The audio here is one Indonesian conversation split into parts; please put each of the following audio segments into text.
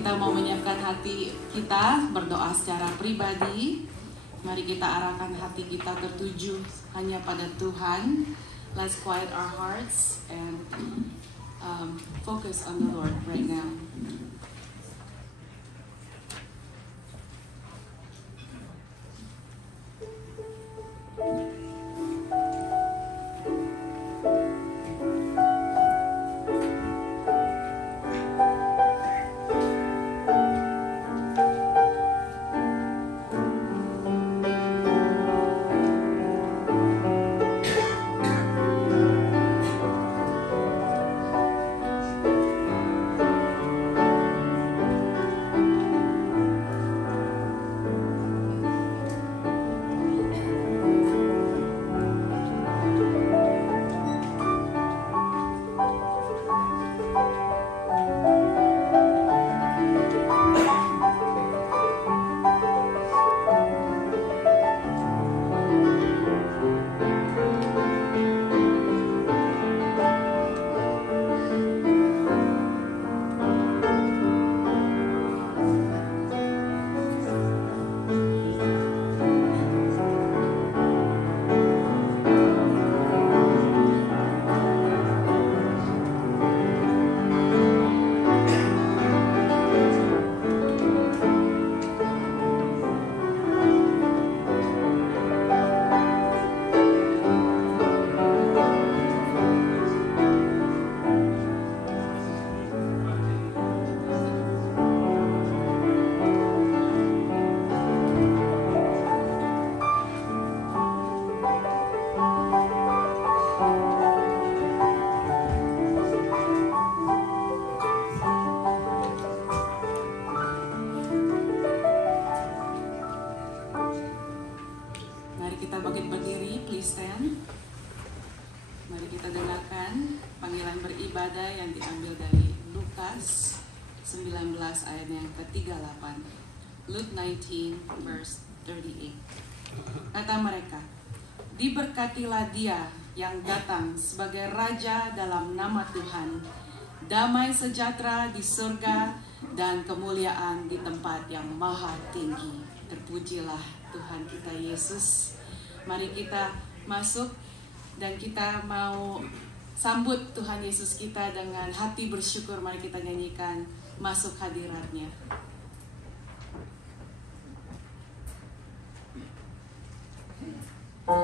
kita mau menyiapkan hati kita berdoa secara pribadi. Mari kita arahkan hati kita tertuju hanya pada Tuhan. Let's quiet our hearts and focus on the Lord right now. Yang diambil dari Lukas 19 ayat yang ke-38. Luke 19 verse 38. Kata mereka, diberkatilah dia yang datang sebagai raja dalam nama Tuhan. Damai sejahtera di surga dan kemuliaan di tempat yang maha tinggi. Terpujilah Tuhan kita Yesus. Mari kita masuk dan kita mau sambut Tuhan Yesus kita dengan hati bersyukur. Mari kita nyanyikan Masuk Hadirat-Nya. Kita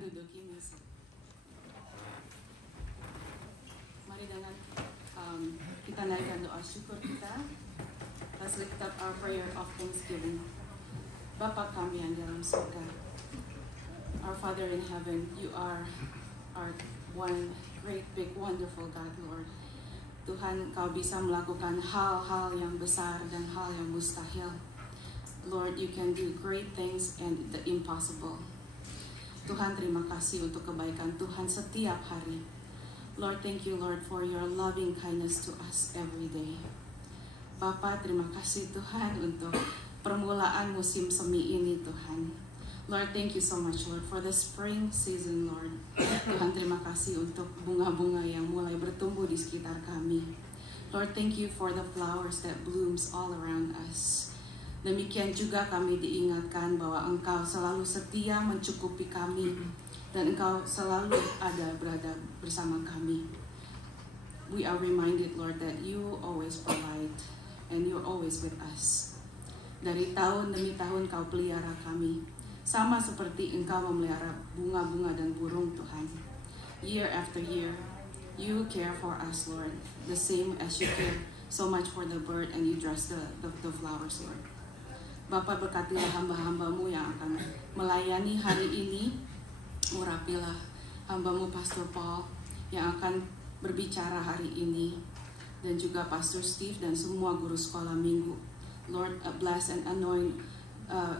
Silakan duduk ini. Mari dengan kita naikkan doa syukur kita. Let's lift up our prayer of thanksgiving. Bapa kami yang dalam surga, our Father in heaven, you are our one great, big, wonderful God, Lord. Tuhan, Kau bisa melakukan hal-hal yang besar dan hal yang mustahil. Lord, you can do great things and the impossible. Tuhan, terima kasih untuk kebaikan Tuhan setiap hari. Lord, thank you, Lord, for your loving kindness to us every day. Bapa, terima kasih Tuhan untuk permulaan musim semi ini, Tuhan. Lord, thank you so much, Lord, for the spring season, Lord. Tuhan, terima kasih untuk bunga-bunga yang mulai bertumbuh di sekitar kami. Lord, thank you for the flowers that blooms all around us. Demikian juga kami diingatkan bahwa Engkau selalu setia mencukupi kami dan Engkau selalu berada bersama kami. We are reminded, Lord, that you always provide and you're always with us. Dari tahun demi tahun Kau pelihara kami, sama seperti Engkau memelihara bunga-bunga dan burung, Tuhan. Year after year, you care for us, Lord, the same as you care so much for the bird and you dress the flowers, Lord. Bapa, berkatilah hamba-hambamu yang akan melayani hari ini. Urapilah hambamu Pastor Paul yang akan berbicara hari ini, dan juga Pastor Steve dan semua guru sekolah minggu. Lord, bless and anoint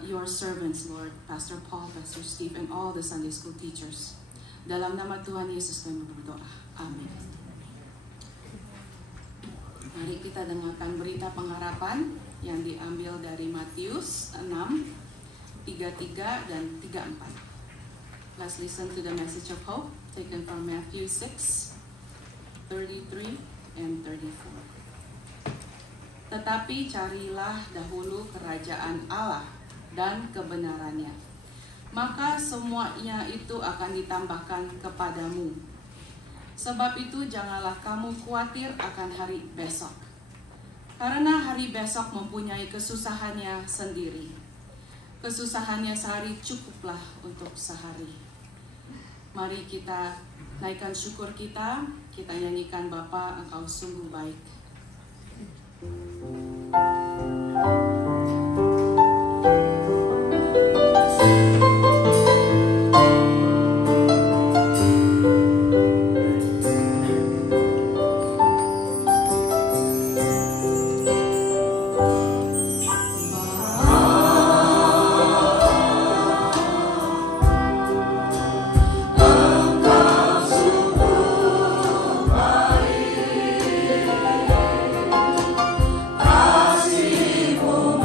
your servants, Lord, Pastor Paul, Pastor Steve, and all the Sunday school teachers. Dalam nama Tuhan Yesus kami berdoa. Amin. Mari kita dengarkan berita pengharapan yang diambil dari Matius 6, 33 dan 34. Let's listen to the message of hope taken from Matthew 6, 33 and 34. Tetapi carilah dahulu kerajaan Allah dan kebenarannya, maka semuanya itu akan ditambahkan kepadamu. Sebab itu janganlah kamu khawatir akan hari besok, karena hari besok mempunyai kesusahannya sendiri. Kesusahannya sehari cukuplah untuk sehari. Mari kita naikkan syukur kita nyanyikan Bapa, Engkau sungguh baik. Kasih-Mu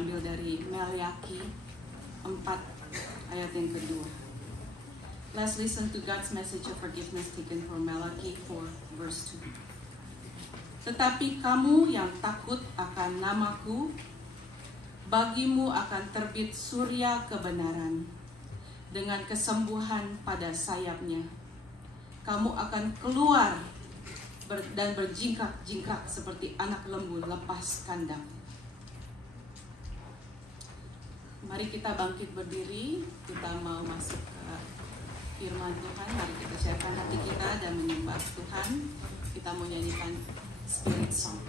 diambil dari Maleakhi 4 ayat yang kedua. Let's listen to God's message of forgiveness taken from Malachi 4 verse 2. Tetapi kamu yang takut akan namaku, bagimu akan terbit surya kebenaran dengan kesembuhan pada sayapnya. Kamu akan keluar dan berjingkrak-jingkrak seperti anak lembu lepas kandang. Mari kita bangkit berdiri, kita mau masuk ke firman Tuhan. Mari kita siapkan hati kita dan menyembah Tuhan. Kita mau nyanyikan Spirit Song.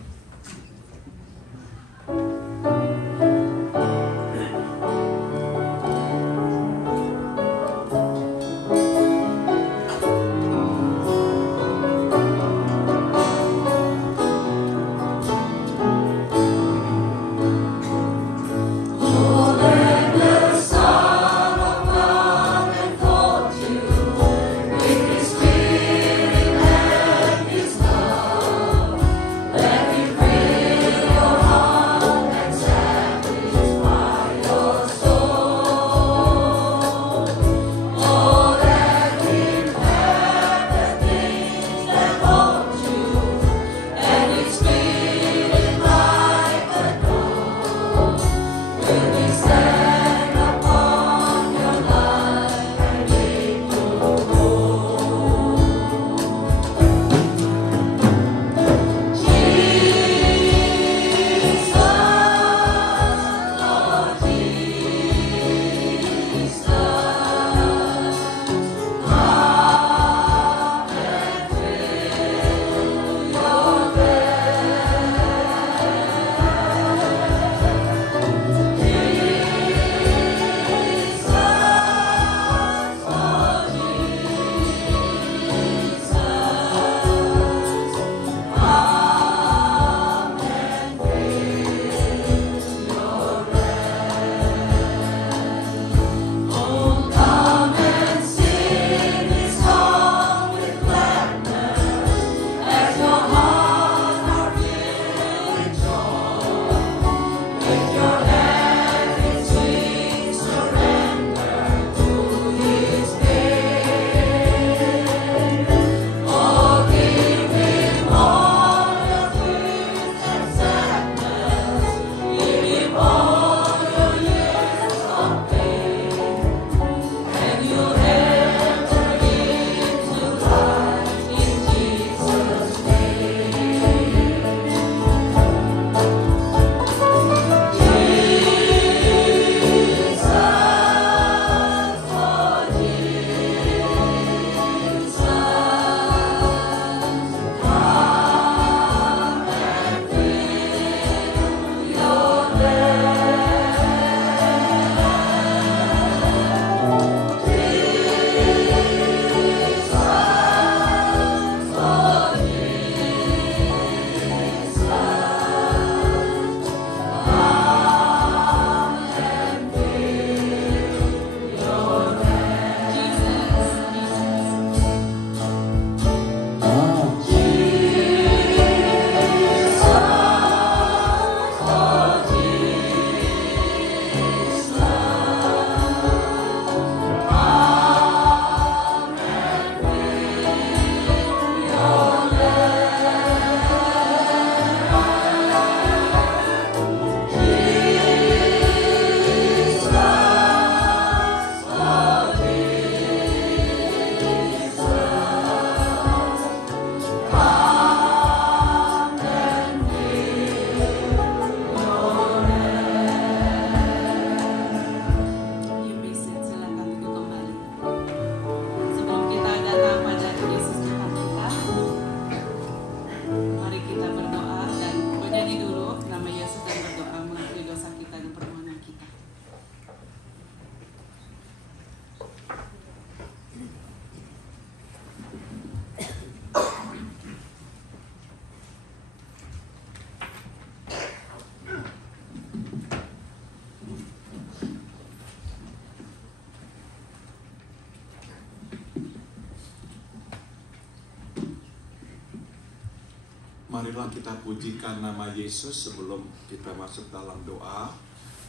Marilah kita pujikan nama Yesus sebelum kita masuk dalam doa.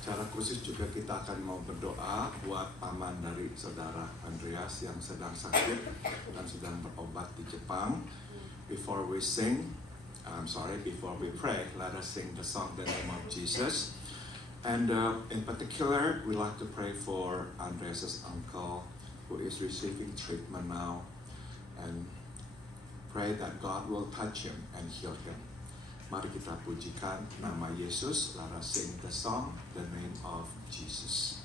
Secara khusus juga kita akan mau berdoa buat paman dari saudara Andreas yang sedang sakit dan sedang berobat di Jepang. Before we pray, let us sing the song The Name of Jesus. And in particular, we like to pray for Andreas' uncle who is receiving treatment now, and pray that God will touch him and heal him. Mari kita pujikan nama Yesus, let us sing the song The Name of Jesus.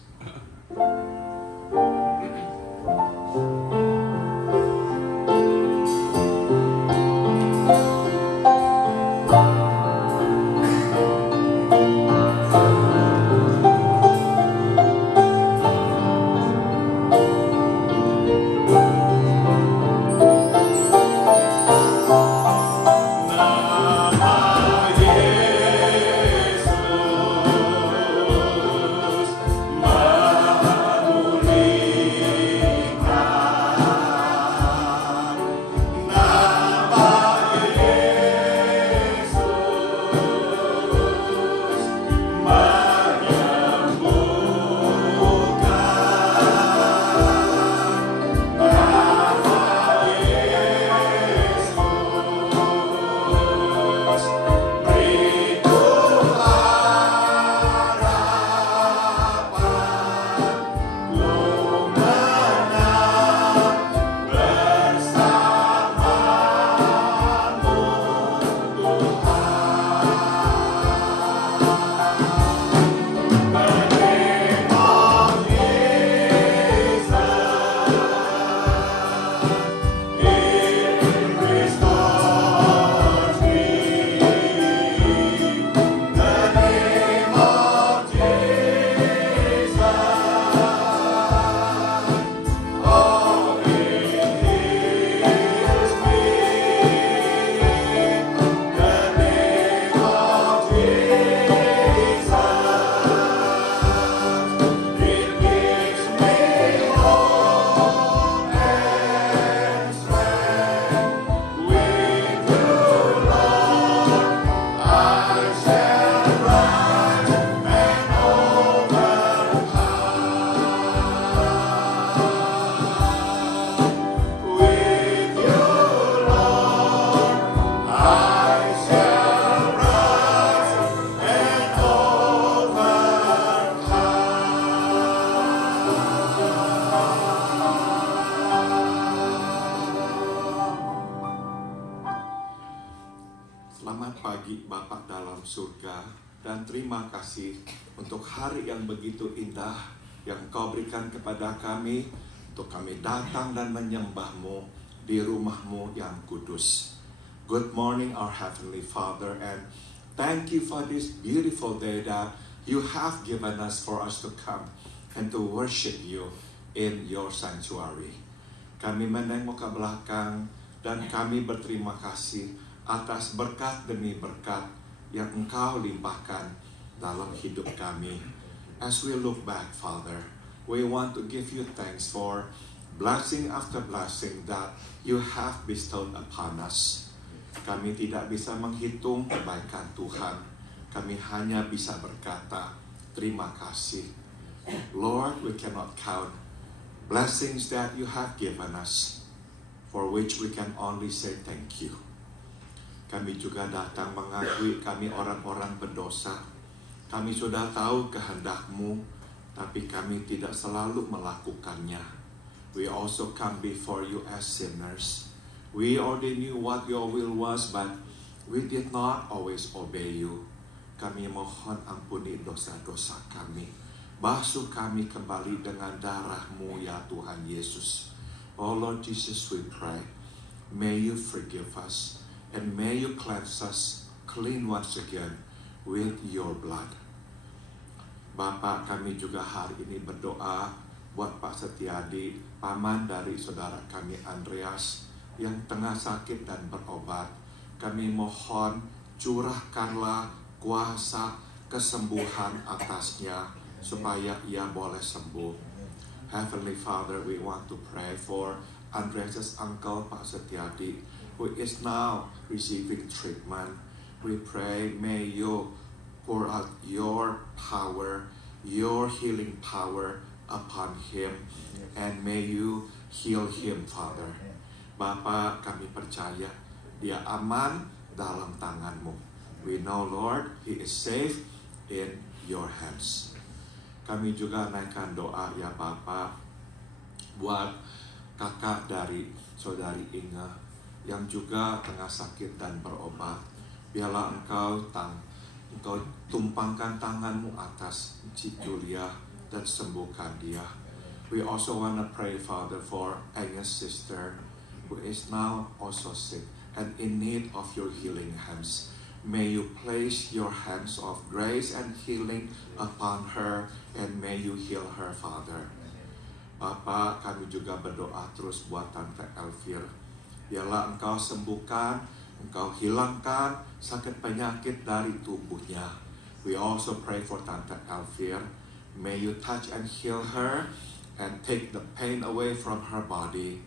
Selamat pagi Bapak dalam surga, dan terima kasih untuk hari yang begitu indah yang Kau berikan kepada kami untuk kami datang dan menyembah-Mu di rumah-Mu yang kudus. Good morning our Heavenly Father, and thank you for this beautiful day that you have given us for us to come and to worship you in your sanctuary. Kami menengok ke belakang dan kami berterima kasih atas berkat demi berkat yang Engkau limpahkan dalam hidup kami. As we look back, Father, we want to give you thanks for blessing after blessing that you have bestowed upon us. Kami tidak bisa menghitung kebaikan Tuhan. Kami hanya bisa berkata, terima kasih. Lord, we cannot count blessings that you have given us, for which we can only say thank you. Kami juga datang mengakui kami orang-orang berdosa. Kami sudah tahu kehendak-Mu, tapi kami tidak selalu melakukannya. We also come before you as sinners. We already knew what your will was, but we did not always obey you. Kami mohon ampuni dosa-dosa kami. Basuh kami kembali dengan darah-Mu ya Tuhan Yesus. Oh Lord Jesus, we pray, may you forgive us. And may you cleanse us clean once again with your blood. Bapak, kami juga hari ini berdoa buat Pak Setiadi, paman dari saudara kami Andreas yang tengah sakit dan berobat. Kami mohon curahkanlah kuasa kesembuhan atasnya supaya ia boleh sembuh. Heavenly Father, we want to pray for Andreas' uncle, Pak Setiadi, who is now receiving treatment. We pray, may you pour out your power your healing power upon him, and may you heal him, Father. Bapa, kami percaya dia aman dalam tangan-Mu. We know, Lord, he is safe in your hands. Kami juga naikkan doa ya Bapa buat kakak dari saudari Inga yang juga tengah sakit dan berobat. Biarlah Engkau tumpangkan tangan-Mu atas si Julia dan sembuhkan dia. We also want to pray, Father, for Anga's sister who is now also sick and in need of your healing hands. May you place your hands of grace and healing upon her, and may you heal her, Father. Bapa, kami juga berdoa terus buat Tante Elvir. Biarlah Engkau sembuhkan, Engkau hilangkan sakit penyakit dari tubuhnya. We also pray for Tante Elvir. May you touch and heal her and take the pain away from her body.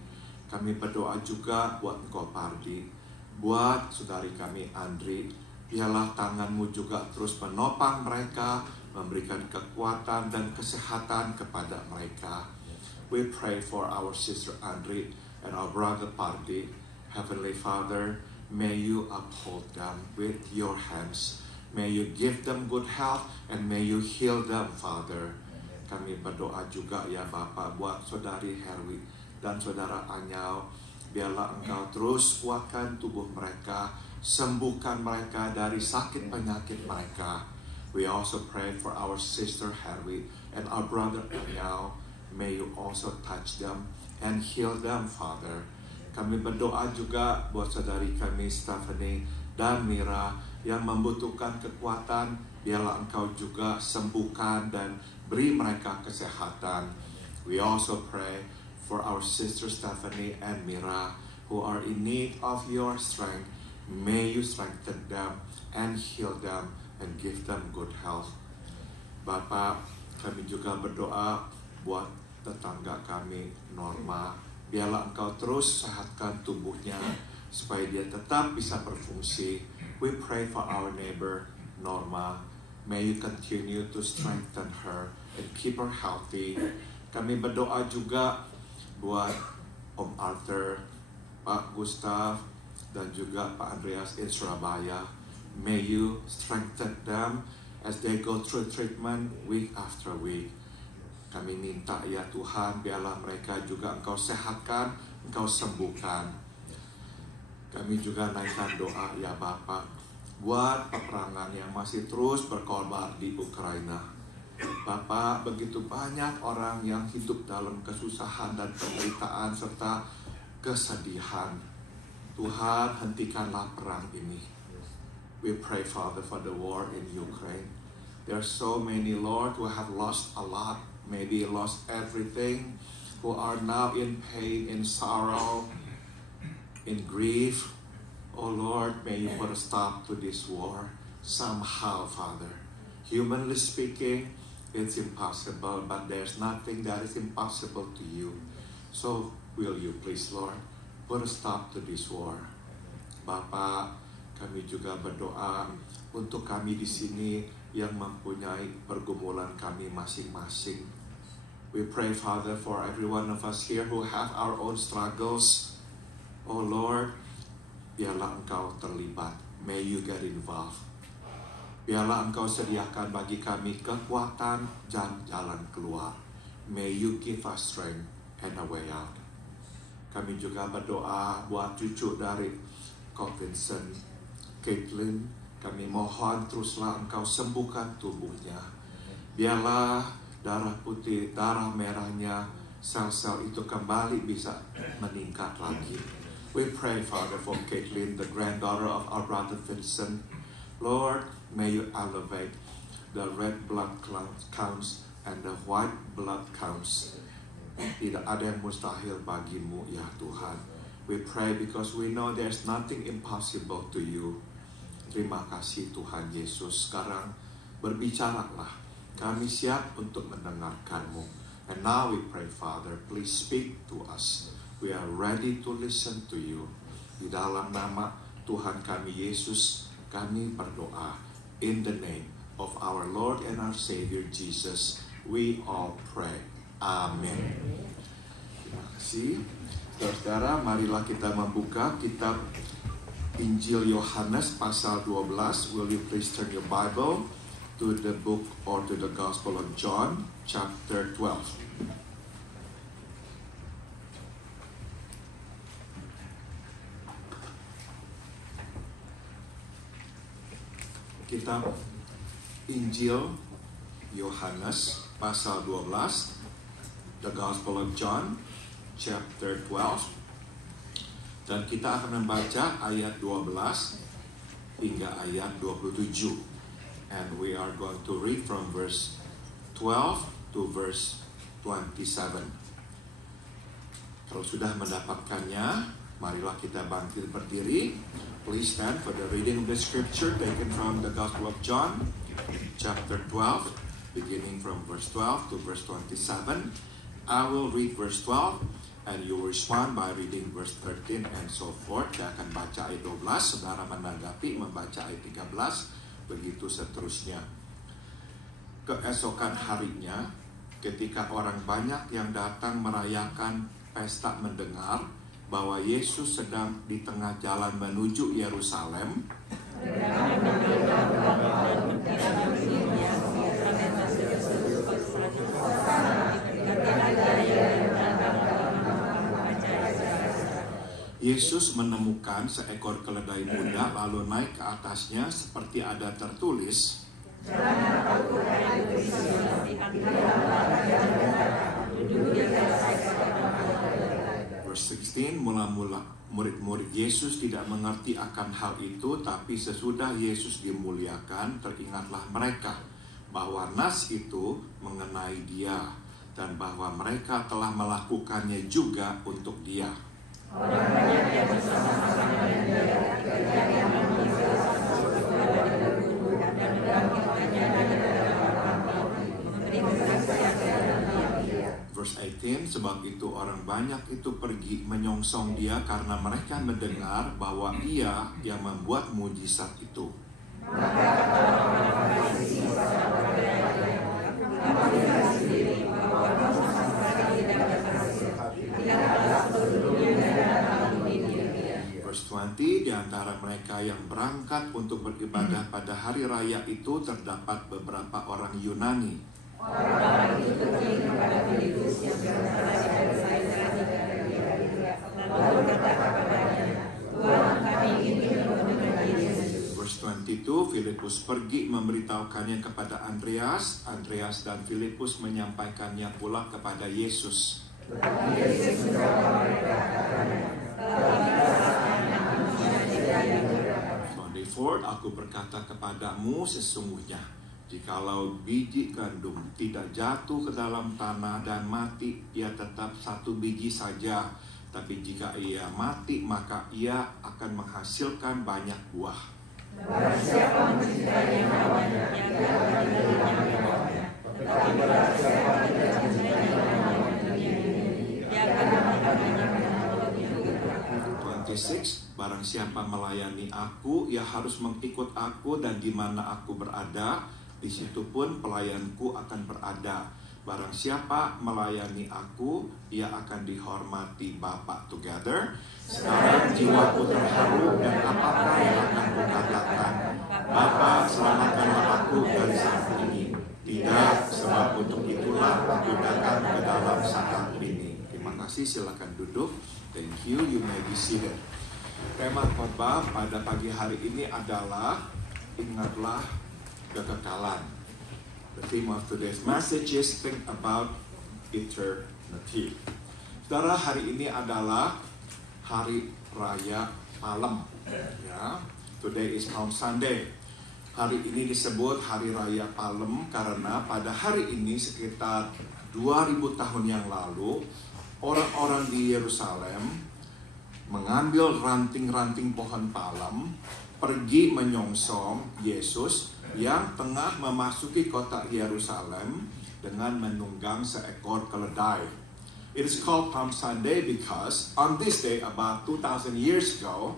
Kami berdoa juga buat Engkau Pardi, buat saudari kami Andri. Biarlah tangan-Mu juga terus menopang mereka, memberikan kekuatan dan kesehatan kepada mereka. We pray for our sister Andri and our brother Pardi. Heavenly Father, may you uphold them with your hands. May you give them good health and may you heal them, Father. Kami berdoa juga ya Bapa buat saudari Herwi dan saudara Anyau. Biarlah Engkau terus kuatkan tubuh mereka, sembuhkan mereka dari sakit penyakit mereka. We also pray for our sister Herwi and our brother Anyau. May you also touch them and heal them, Father. Kami berdoa juga buat saudari kami Stephanie dan Mira yang membutuhkan kekuatan. Biarlah Engkau juga sembuhkan dan beri mereka kesehatan. We also pray for our sister Stephanie and Mira who are in need of your strength. May you strengthen them and heal them and give them good health. Bapak, kami juga berdoa buat tetangga kami Norma. Biarlah Engkau terus sehatkan tubuhnya supaya dia tetap bisa berfungsi. We pray for our neighbor Norma. May you continue to strengthen her and keep her healthy. Kami berdoa juga buat Om Arthur, Pak Gustav, dan juga Pak Andreas in Surabaya. May you strengthen them as they go through treatment week after week. Kami minta ya Tuhan, biarlah mereka juga Engkau sehatkan, Engkau sembuhkan. Kami juga naikkan doa ya Bapa buat peperangan yang masih terus berkobar di Ukraina. Bapa, begitu banyak orang yang hidup dalam kesusahan dan penderitaan serta kesedihan. Tuhan, hentikanlah perang ini. We pray, Father, for the war in Ukraine. There are so many, Lord, who have lost a lot, maybe lost everything, who are now in pain, in sorrow, in grief. Oh Lord, may you put a stop to this war somehow, Father. Humanly speaking, it's impossible, but there's nothing that is impossible to you. So will you please, Lord, put a stop to this war. Bapak, kami juga berdoa untuk kami di sini yang mempunyai pergumulan kami masing-masing. We pray, Father, for every one of us here who have our own struggles. Oh Lord, biarlah Engkau terlibat. May you get involved. Biarlah Engkau sediakan bagi kami kekuatan dan jalan keluar. May you give us strength and a way out. Kami juga berdoa buat cucu dari Kok Vincent, Caitlin. Kami mohon teruslah Engkau sembuhkan tubuhnya. Biarlah darah putih, darah merahnya, sel-sel itu kembali bisa meningkat lagi. We pray, Father, for Caitlin, the granddaughter of our brother Vincent. Lord, may you elevate the red blood counts and the white blood counts. Tidak ada yang mustahil bagimu, ya Tuhan. We pray because we know there's nothing impossible to you. Terima kasih Tuhan Yesus. Sekarang berbicaralah. Kami siap untuk mendengarkan-Mu. And now we pray, Father, please speak to us. We are ready to listen to you. Di dalam nama Tuhan kami Yesus, kami berdoa. In the name of our Lord and our Savior Jesus, we all pray. Amin. Terima kasih. Saudara, marilah kita membuka kitab Injil Yohanes pasal 12. Will you please turn your Bible to the book or to the Gospel of John, chapter 12. Kitab Injil Yohanes pasal 12, The Gospel of John, chapter 12. Dan kita akan membaca ayat 12 hingga ayat 27. And we are going to read from verse 12 to verse 27. Kalau sudah mendapatkannya, marilah kita bangkit berdiri. Please stand for the reading of the scripture taken from the Gospel of John, chapter 12, beginning from verse 12 to verse 27. I will read verse 12, and you will respond by reading verse 13 and so forth. Saya akan baca ayat 12, saudara menanggapi membaca ayat 13, begitu seterusnya. Keesokan harinya, ketika orang banyak yang datang merayakan pesta mendengar bahwa Yesus sedang di tengah jalan menuju Yerusalem, Yesus menemukan seekor keledai muda lalu naik ke atasnya seperti ada tertulis, Verse 16, mula-mula murid-murid Yesus tidak mengerti akan hal itu, tapi sesudah Yesus dimuliakan, teringatlah mereka bahwa nas itu mengenai Dia dan bahwa mereka telah melakukannya juga untuk Dia. Orang banyak yang bersama-sama dengan Dia, yang Verse 18, sebab itu orang banyak itu pergi menyongsong Dia karena mereka mendengar bahwa Ia yang membuat mujizat itu. Verse 20, di antara mereka yang berangkat untuk beribadah pada hari raya itu terdapat beberapa orang Yunani. Orang-orang itu pergi kepada Filipus yang berada di Bethsaida, lalu berkata kepadanya, Tuhan, kami ingin mendengar Yesus. Verse 22, Filipus pergi memberitahukannya kepada Andreas. Andreas dan Filipus menyampaikannya pula kepada Yesus. Tetapi Yesus menjawab mereka, katanya, 24, aku berkata kepadamu sesungguhnya, jikalau biji gandum tidak jatuh ke dalam tanah dan mati, ia tetap satu biji saja. Tapi jika ia mati, maka ia akan menghasilkan banyak buah. Barang siapa mencintai nyawanya, ia akan kehilangan nyawanya. Tetapi barang siapa tidak mencintai nyawanya, ia akan menghilangkannya. 26, barang siapa melayani aku, ia harus mengikut aku, dan di mana aku berada, di situ pun pelayanku akan berada. Barang siapa melayani aku, ia akan dihormati Bapa. Together. Sekarang jiwaku terharu, dan apakah yang akan kukatakan? Bapa, selamatkanlah aku dari saat ini. Tidak, sebab untuk itulah aku datang ke dalam saat ini. Terima kasih, silakan duduk. Thank you, you may be seated. Tema khotbah pada pagi hari ini adalah ingatlah kekekalan. The theme of today's message is think about eternity. Saudara, hari ini adalah hari raya Palem. Ya, today is Palm Sunday. Hari ini disebut hari raya Palem karena pada hari ini sekitar 2000 tahun yang lalu, orang-orang di Yerusalem mengambil ranting-ranting pohon palem, pergi menyongsong Yesus yang tengah memasuki kota Yerusalem dengan menunggang seekor keledai. It is called Palm Sunday because on this day about 2,000 years ago,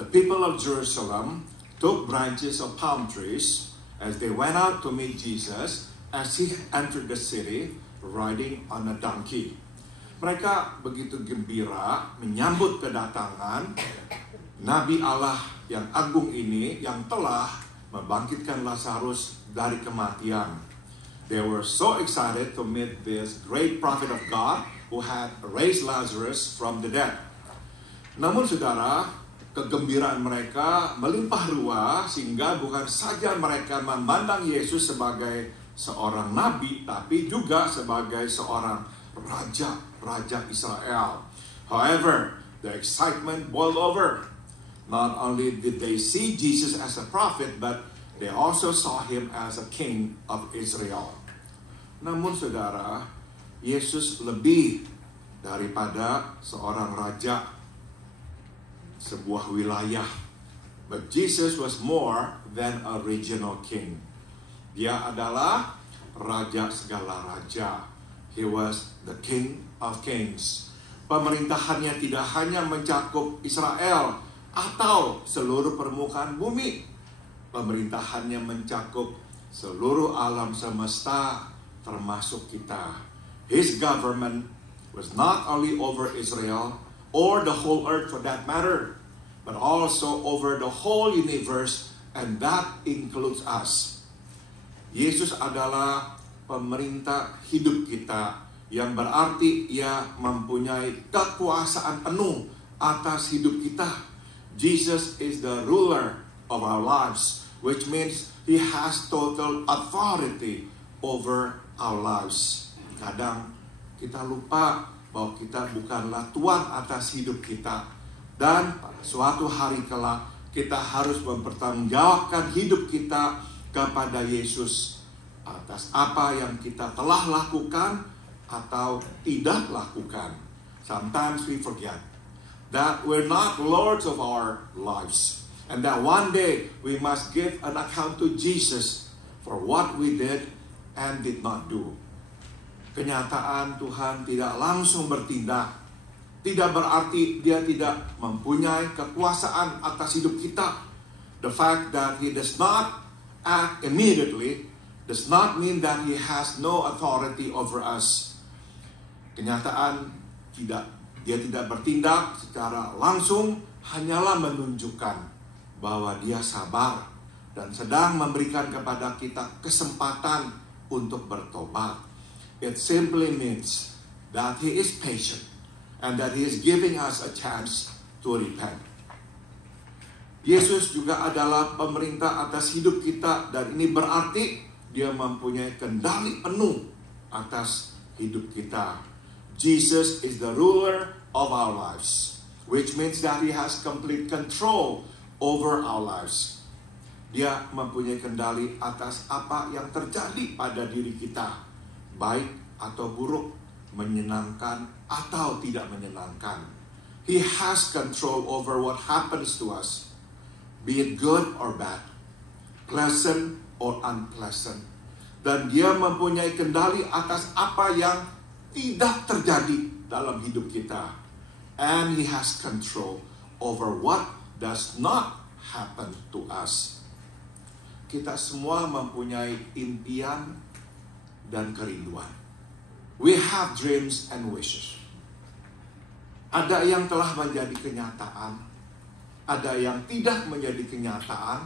the people of Jerusalem took branches of palm trees as they went out to meet Jesus as he entered the city riding on a donkey. Mereka begitu gembira menyambut kedatangan Nabi Allah yang agung ini yang telah membangkitkan Lazarus dari kematian. They were so excited to meet this great prophet of God who had raised Lazarus from the dead. Namun saudara, kegembiraan mereka melimpah ruah sehingga bukan saja mereka memandang Yesus sebagai seorang nabi, tapi juga sebagai seorang raja Israel. However, the excitement boiled over. Not only did they see Jesus as a prophet, but they also saw him as a king of Israel. Namun saudara, Yesus lebih daripada seorang raja sebuah wilayah. But Jesus was more than a regional king. Dia adalah raja segala raja. He was the king of kings. Pemerintahannya tidak hanya mencakup Israel atau seluruh permukaan bumi. Pemerintahannya mencakup seluruh alam semesta, termasuk kita. His government was not only over Israel or the whole earth for that matter, but also over the whole universe, and that includes us. Yesus adalah pemerintah hidup kita, yang berarti ia mempunyai kekuasaan penuh atas hidup kita. Jesus is the ruler of our lives, which means he has total authority over our lives. Kadang kita lupa bahwa kita bukanlah tuan atas hidup kita, dan pada suatu hari kelak kita harus mempertanggungjawabkan hidup kita kepada Yesus atas apa yang kita telah lakukan atau tidak lakukan. Sometimes we forget that we're not lords of our lives, and that one day we must give an account to Jesus for what we did and did not do. Kenyataan Tuhan tidak langsung bertindak tidak berarti dia tidak mempunyai kekuasaan atas hidup kita. The fact that he does not act immediately does not mean that he has no authority over us. Kenyataan dia tidak bertindak secara langsung, hanyalah menunjukkan bahwa dia sabar dan sedang memberikan kepada kita kesempatan untuk bertobat. It simply means that he is patient and that he is giving us a chance to repent. Yesus juga adalah pemerintah atas hidup kita, dan ini berarti dia mempunyai kendali penuh atas hidup kita. Jesus is the ruler of our lives, which means that he has complete control over our lives. Dia mempunyai kendali atas apa yang terjadi pada diri kita, baik atau buruk, menyenangkan atau tidak menyenangkan. He has control over what happens to us, be it good or bad, pleasant or unpleasant. Dan dia mempunyai kendali atas apa yang tidak terjadi dalam hidup kita. And he has control over what does not happen to us. Kita semua mempunyai impian dan kerinduan. We have dreams and wishes. Ada yang telah menjadi kenyataan, ada yang tidak menjadi kenyataan,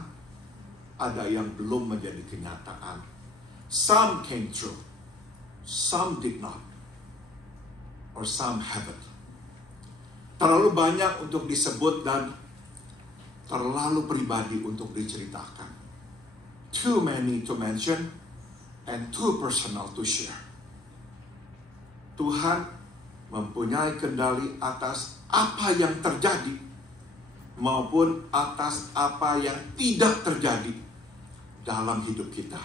ada yang belum menjadi kenyataan. Some came true, some did not, or some haven't. Terlalu banyak untuk disebut dan terlalu pribadi untuk diceritakan. Too many to mention and too personal to share. Tuhan mempunyai kendali atas apa yang terjadi maupun atas apa yang tidak terjadi dalam hidup kita.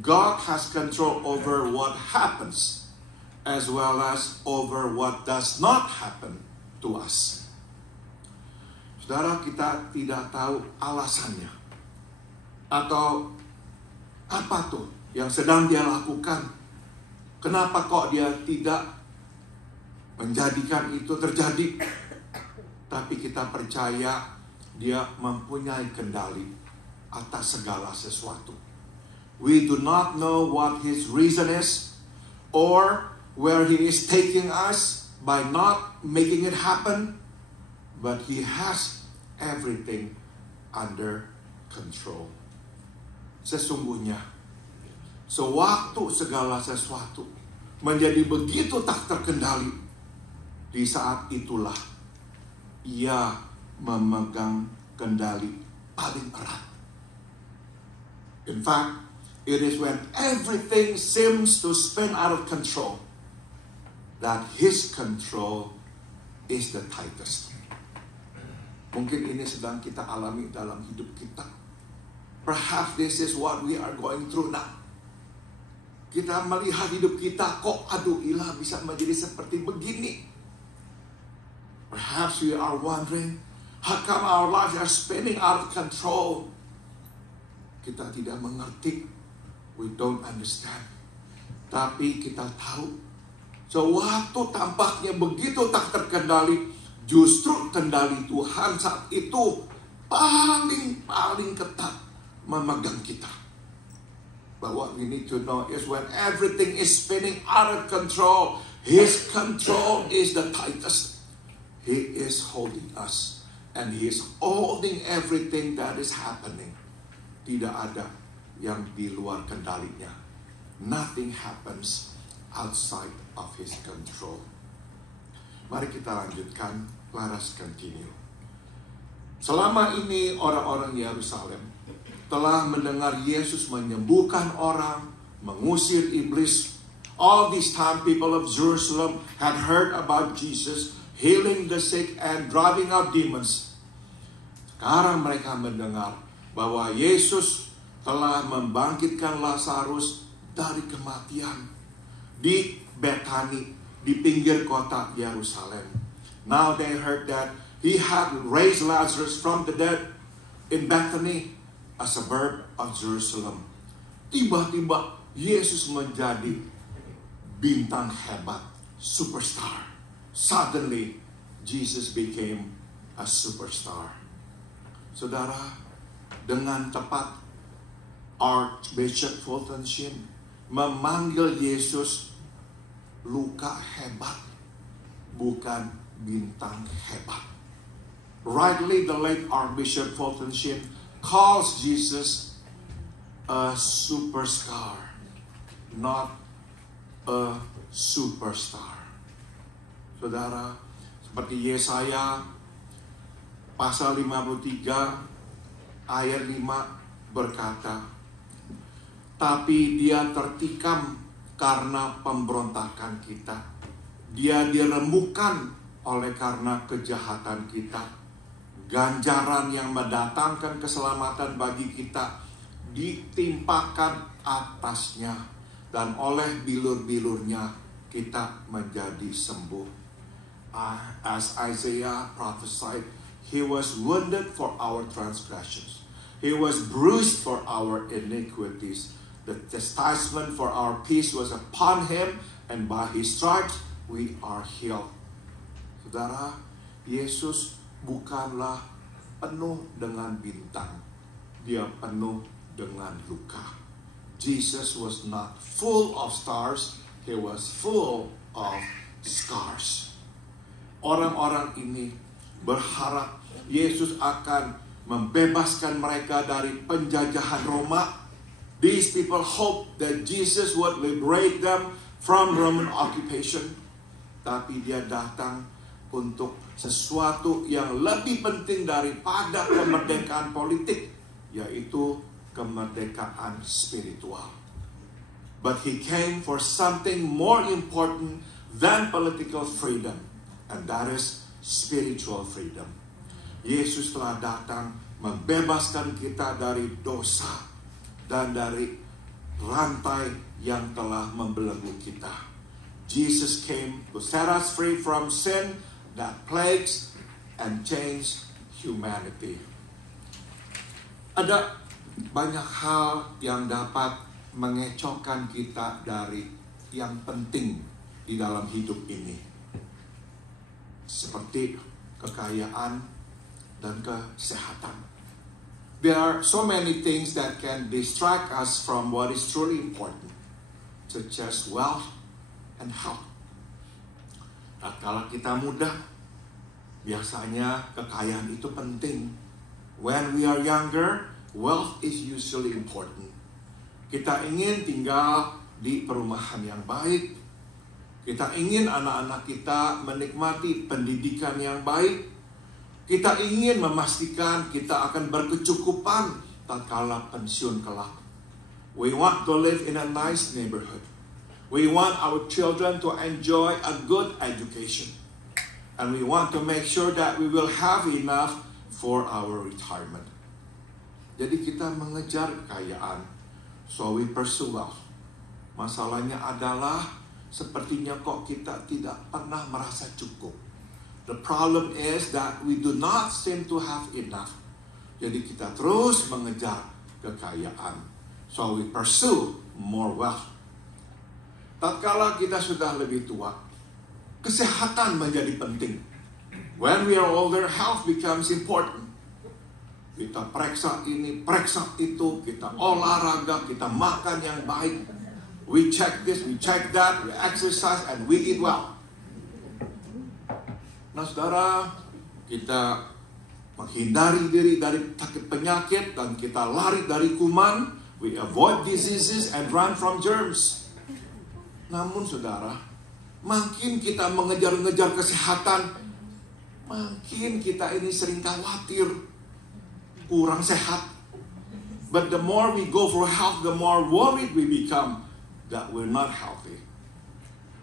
God has control over what happens as well as over what does not happen to us. Saudara, kita tidak tahu alasannya atau apa tuh yang sedang dia lakukan. Kenapa kok dia tidak menjadikan itu terjadi? Tapi kita percaya dia mempunyai kendali atas segala sesuatu. We do not know what His reason is or where He is taking us by not making it happen, but He has everything under control. Sesungguhnya, sewaktu segala sesuatu menjadi begitu tak terkendali, di saat itulah Ia memegang kendali paling erat. In fact, it is when everything seems to spin out of control that His control is the tightest. Mungkin ini sedang kita alami dalam hidup kita. Perhaps this is what we are going through now. Kita melihat hidup kita, kok aduh ilah bisa menjadi seperti begini. Perhaps we are wondering, how come our lives are spinning out of control? Kita tidak mengerti. We don't understand. Tapi kita tahu, sewaktu tampaknya begitu tak terkendali, justru kendali Tuhan saat itu paling ketat memegang kita. But what we need to know is when everything is spinning out of control, His control is the tightest. He is holding us. And He is holding everything that is happening. Tidak ada yang di luar kendalinya. Nothing happens outside of His control. Mari kita lanjutkan. Let us continue. Selama ini orang-orang Yerusalem telah mendengar Yesus menyembuhkan orang, mengusir iblis. All this time people of Jerusalem had heard about Jesus healing the sick and driving out demons. Sekarang mereka mendengar bahwa Yesus telah membangkitkan Lazarus dari kematian di Betani, di pinggir kota Yerusalem. Now they heard that He had raised Lazarus from the dead in Bethany, a suburb of Jerusalem. Tiba-tiba Yesus menjadi bintang hebat, superstar. Suddenly, Jesus became a superstar. Saudara, dengan tepat, Archbishop Fulton Sheen memanggil Yesus luka hebat, bukan bintang hebat. Rightly, the late Archbishop Fulton Sheen calls Jesus a superstar, not a superstar. Saudara, seperti Yesaya pasal 53 ayat 5 berkata, tapi Dia tertikam karena pemberontakan kita. Dia dirembukan oleh karena kejahatan kita. Ganjaran yang mendatangkan keselamatan bagi kita ditimpakan atasnya, dan oleh bilur-bilurnya kita menjadi sembuh. As Isaiah prophesied, He was wounded for our transgressions. He was bruised for our iniquities. The chastisement for our peace was upon Him, and by His stripes we are healed. Saudara, Yesus bukanlah penuh dengan bintang. Dia penuh dengan luka. Jesus was not full of stars. He was full of scars. Orang-orang ini berharap Yesus akan membebaskan mereka dari penjajahan Roma. These people hoped that Jesus would liberate them from Roman occupation. Tapi Dia datang untuk sesuatu yang lebih penting daripada kemerdekaan politik, yaitu kemerdekaan spiritual. But He came for something more important than political freedom, and that is spiritual freedom. Yesus telah datang membebaskan kita dari dosa dan dari rantai yang telah membelenggu kita. Jesus came to set us free from sin that plagues and change humanity. Ada banyak hal yang dapat mengecokkan kita dari yang penting di dalam hidup ini, seperti kekayaan dan kesehatan. There are so many things that can distract us from what is truly important, such as wealth and health. Kalau kita muda, biasanya kekayaan itu penting. When we are younger, wealth is usually important. Kita ingin tinggal di perumahan yang baik. Kita ingin anak-anak kita menikmati pendidikan yang baik. Kita ingin memastikan kita akan berkecukupan tatkala pensiun kelak. We want to live in a nice neighborhood. We want our children to enjoy a good education. And we want to make sure that we will have enough for our retirement. Jadi kita mengejar kekayaan. So we pursue wealth. Masalahnya adalah sepertinya kok kita tidak pernah merasa cukup. The problem is that we do not seem to have enough. Jadi kita terus mengejar kekayaan. So we pursue more wealth. Tatkala kita sudah lebih tua, kesehatan menjadi penting. When we are older, health becomes important. Kita periksa ini, periksa itu, kita olahraga, kita makan yang baik. We check this, we check that, we exercise, and we eat well. Nah saudara, kita menghindari diri dari sakit penyakit dan kita lari dari kuman. We avoid diseases and run from germs. Namun saudara, makin kita mengejar-ngejar kesehatan, makin kita ini sering khawatir, kurang sehat. But the more we go for health, the more worried we become that we're not healthy.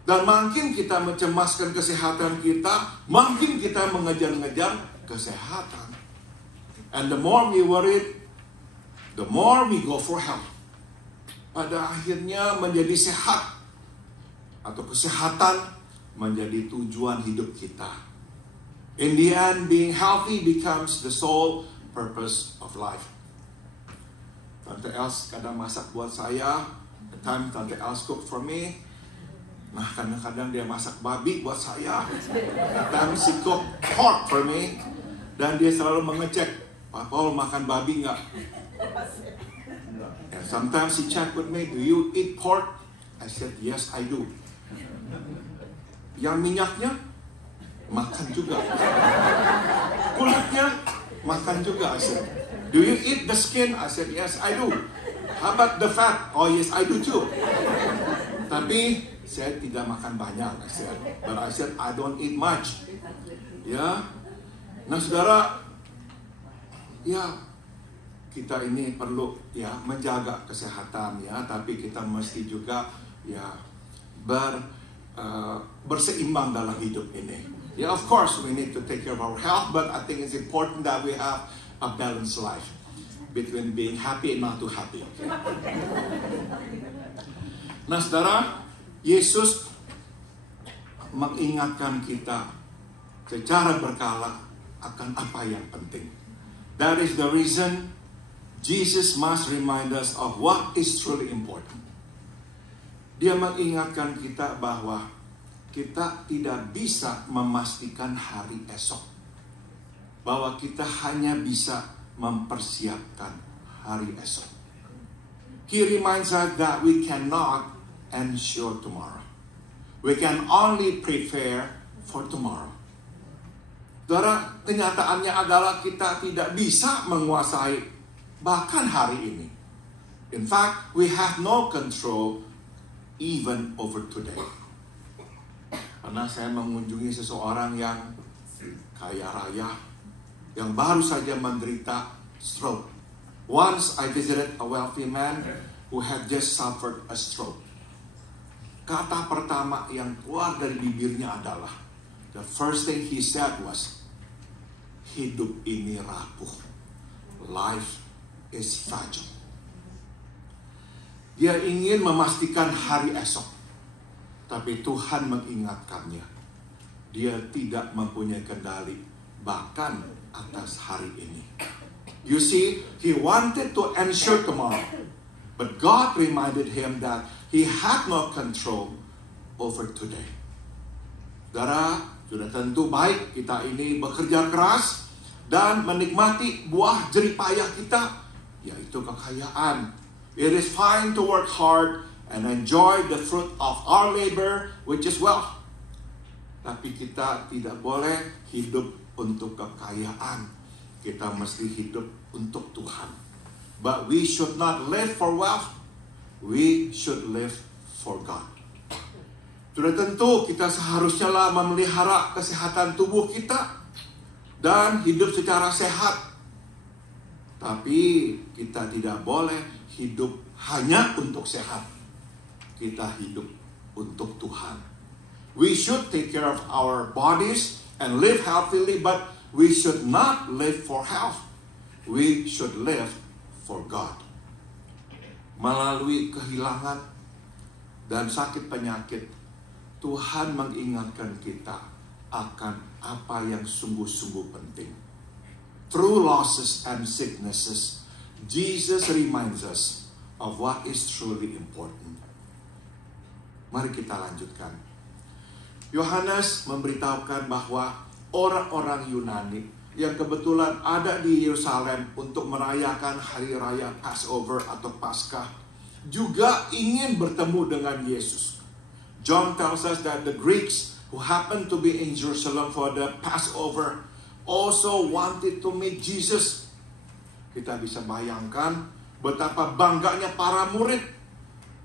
Dan makin kita mencemaskan kesehatan kita, makin kita mengejar-ngejar kesehatan. And the more we worried, the more we go for health. Pada akhirnya menjadi sehat atau kesehatan menjadi tujuan hidup kita. In the end, being healthy becomes the sole purpose of life. Tante Els kadang masak buat saya. The time Tante Els cook for me. Nah kadang-kadang dia masak babi buat saya. Kadang she cook pork for me. Dan dia selalu mengecek, Pak Paul makan babi nggak? And sometimes he check with me, do you eat pork? I said, yes I do. Yang minyaknya? Makan juga. Kulitnya? Makan juga. I said, do you eat the skin? I said, yes I do. How about the fat? Oh yes I do too. Tapi saya tidak makan banyak, but I said I don't eat much. Ya, nah saudara, ya kita ini perlu ya menjaga kesehatan ya, tapi kita mesti juga ya berseimbang dalam hidup ini. Yeah, of course we need to take care of our health, but I think it's important that we have a balanced life between being happy and not too happy. Okay? Nah saudara, Yesus mengingatkan kita secara berkala akan apa yang penting. That is the reason Jesus must remind us of what is truly important. Dia mengingatkan kita bahwa kita tidak bisa memastikan hari esok. Bahwa kita hanya bisa mempersiapkan hari esok. He reminds us that we cannot ensure tomorrow. We can only prepare for tomorrow. Saudara, kenyataannya adalah kita tidak bisa menguasai bahkan hari ini. In fact, we have no control even over today. Karena saya mengunjungi seseorang yang kaya raya, yang baru saja menderita stroke. Once I visited a wealthy man who had just suffered a stroke. Kata pertama yang keluar dari bibirnya adalah, the first thing he said was, hidup ini rapuh. Life is fragile. Dia ingin memastikan hari esok. Tapi Tuhan mengingatkannya. Dia tidak mempunyai kendali bahkan atas hari ini. You see, he wanted to ensure tomorrow. But God reminded him that he had no control over today. Saudara, sudah tentu baik kita ini bekerja keras, dan menikmati buah jerih payah kita, yaitu kekayaan. It is fine to work hard and enjoy the fruit of our labor, which is wealth. Tapi kita tidak boleh hidup untuk kekayaan. Kita mesti hidup untuk Tuhan. But we should not live for wealth. We should live for God. Sudah tentu kita seharusnya lah memelihara kesehatan tubuh kita dan hidup secara sehat. Tapi kita tidak boleh hidup hanya untuk sehat. Kita hidup untuk Tuhan. We should take care of our bodies and live healthily, but we should not live for health. We should live for God. Melalui kehilangan dan sakit penyakit, Tuhan mengingatkan kita akan apa yang sungguh-sungguh penting. Through losses and sicknesses, Jesus reminds us of what is truly important. Mari kita lanjutkan. Yohanes memberitahukan bahwa orang-orang Yunani yang kebetulan ada di Yerusalem untuk merayakan hari raya Passover atau Paskah juga ingin bertemu dengan Yesus. John tells us that the Greeks who happened to be in Jerusalem for the Passover also wanted to meet Jesus. Kita bisa bayangkan betapa bangganya para murid.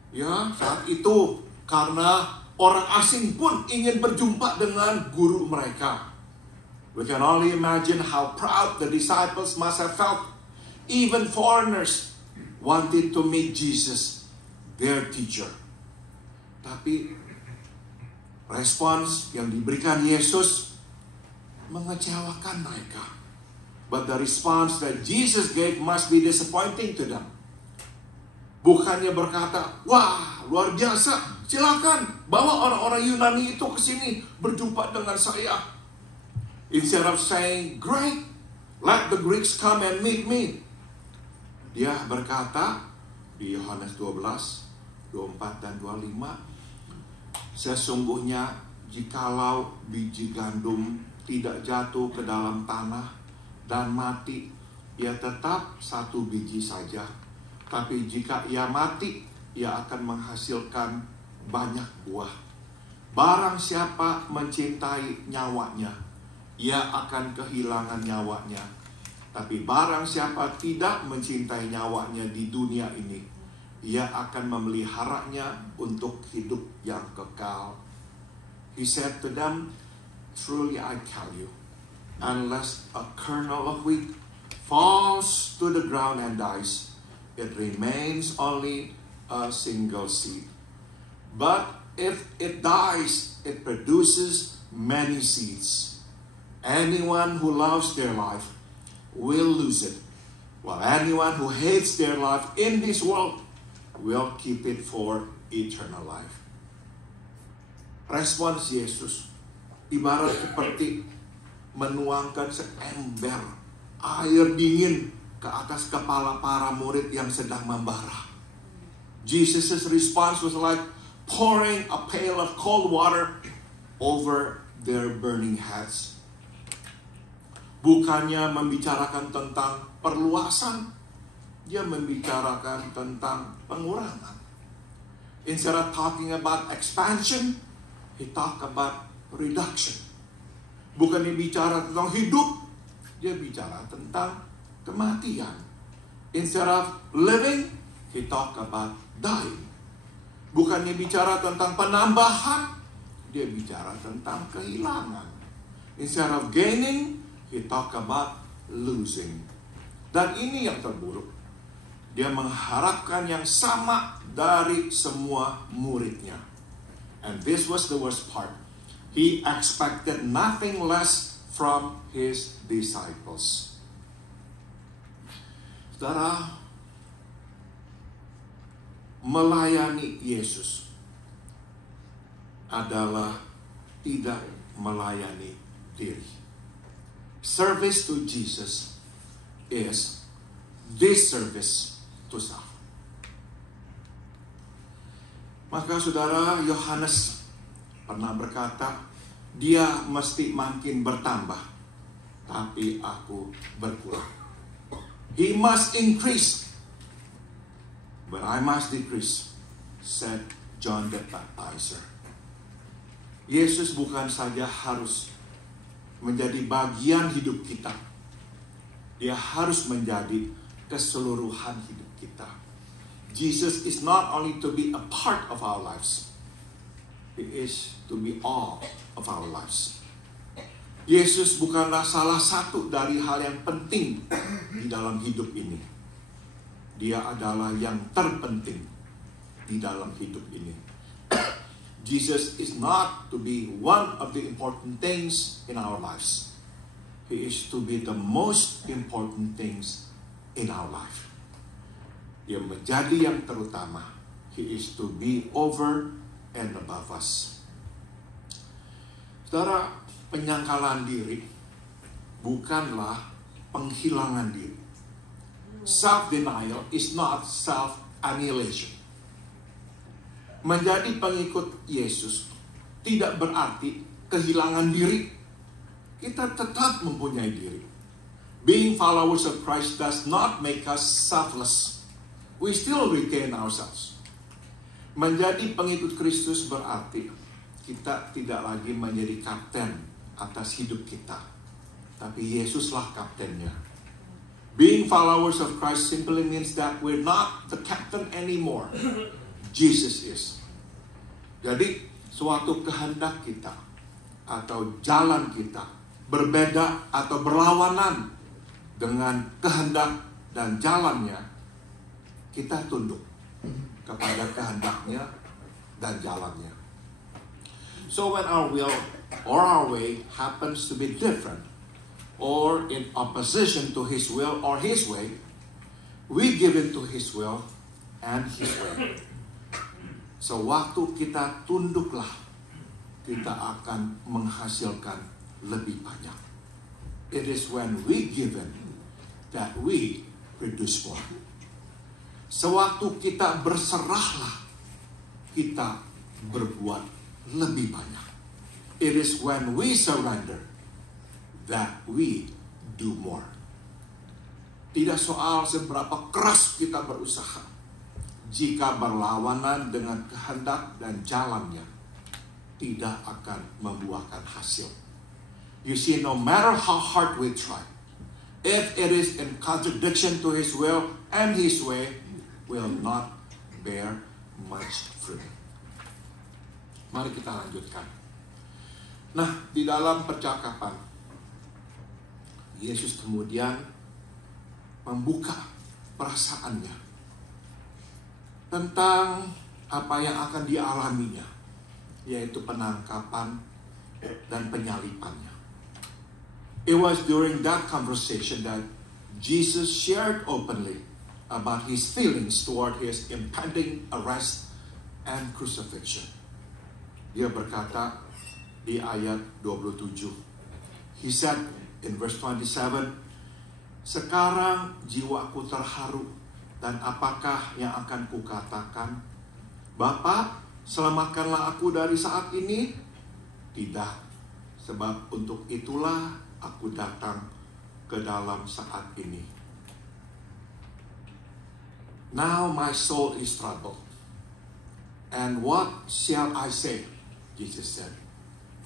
Ya, saat itu karena orang asing pun ingin berjumpa dengan guru mereka. We can only imagine how proud the disciples must have felt. Even foreigners wanted to meet Jesus, their teacher. Tapi respons yang diberikan Yesus mengecewakan mereka. But the response that Jesus gave must be disappointing to them. Bukannya berkata, wah luar biasa, silakan bawa orang-orang Yunani itu ke sini berjumpa dengan saya. Instead of saying, great, let the Greeks come and meet me. Dia berkata di Yohanes 12, 24 dan 25, sesungguhnya jikalau biji gandum tidak jatuh ke dalam tanah dan mati, ia tetap satu biji saja. Tapi jika ia mati, ia akan menghasilkan banyak buah. Barang siapa mencintai nyawanya, ia akan kehilangan nyawanya. Tapi barang siapa tidak mencintai nyawanya di dunia ini, ia akan memeliharanya untuk hidup yang kekal. He said to them, truly I tell you, unless a kernel of wheat falls to the ground and dies, it remains only a single seed. But if it dies, it produces many seeds. Anyone who loves their life will lose it, while anyone who hates their life in this world will keep it for eternal life. Respons Yesus ibarat seperti menuangkan seember air dingin ke atas kepala para murid yang sedang membara. Jesus' response was like pouring a pail of cold water over their burning heads. Bukannya membicarakan tentang perluasan, dia membicarakan tentang pengurangan. Instead of talking about expansion, he talked about reduction. Bukannya bicara tentang hidup, dia bicara tentang kematian. Instead of living, he talked about dying. Bukannya bicara tentang penambahan, dia bicara tentang kehilangan. Instead of gaining, he talked about losing. Dan ini yang terburuk. Dia mengharapkan yang sama dari semua muridnya. And this was the worst part. He expected nothing less from his disciples. Saudara, melayani Yesus adalah tidak melayani diri. Service to Jesus is disservice to self. Maka saudara, Yohanes pernah berkata, dia mesti makin bertambah, tapi aku berkurang. He must increase, but I must decrease, said John the Baptizer. Yesus bukan saja harus menjadi bagian hidup kita, Dia harus menjadi keseluruhan hidup kita. Jesus is not only to be a part of our lives, He is to be all of our lives. Yesus bukanlah salah satu dari hal yang penting di dalam hidup ini. Dia adalah yang terpenting di dalam hidup ini. Jesus is not to be one of the important things in our lives. He is to be the most important things in our life. Dia menjadi yang terutama. He is to be over and above us. Saudara, penyangkalan diri bukanlah penghilangan diri. Self-denial is not self-annihilation. Menjadi pengikut Yesus tidak berarti kehilangan diri. Kita tetap mempunyai diri. Being followers of Christ does not make us selfless. We still retain ourselves. Menjadi pengikut Kristus berarti kita tidak lagi menjadi kapten atas hidup kita, tapi Yesuslah kaptennya. Being followers of Christ simply means that we're not the captain anymore. Jesus is. Jadi suatu kehendak kita atau jalan kita berbeda atau berlawanan dengan kehendak dan jalannya, kita tunduk kepada kehendaknya dan jalannya. So when our will or our way happens to be different or in opposition to His will or His way, we give in to His will and His way. So waktu kita tunduklah, kita akan menghasilkan lebih banyak. It is when we give in that we produce more. Sewaktu kita berserahlah, kita berbuat lebih banyak. It is when we surrender that we do more. Tidak soal seberapa keras kita berusaha. Jika berlawanan dengan kehendak dan jalannya, tidak akan membuahkan hasil. You see, no matter how hard we try, if it is in contradiction to His will and His way, will not bear much fruit. Mari kita lanjutkan. Nah, di dalam percakapan, Yesus kemudian membuka perasaannya tentang apa yang akan dialaminya, yaitu penangkapan dan penyalipannya. It was during that conversation that Jesus shared openly about His feelings toward His impending arrest and crucifixion. Dia berkata di ayat 27. He said in verse 27, "Sekarang jiwaku terharu, dan apakah yang akan kukatakan? Bapa, selamatkanlah aku dari saat ini? Tidak, sebab untuk itulah aku datang ke dalam saat ini. Now my soul is troubled. And what shall I say?" Jesus said,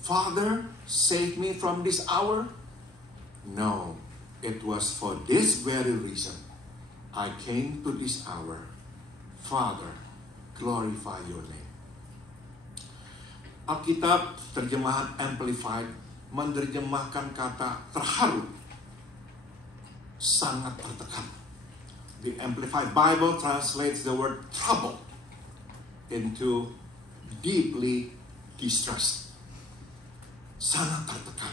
"Father, save me from this hour? No, it was for this very reason I came to this hour. Father, glorify your name." Alkitab terjemahan Amplified menerjemahkan kata terharu, sangat tertekan. The Amplified Bible translates the word trouble into deeply distressed. Sangat tertekan.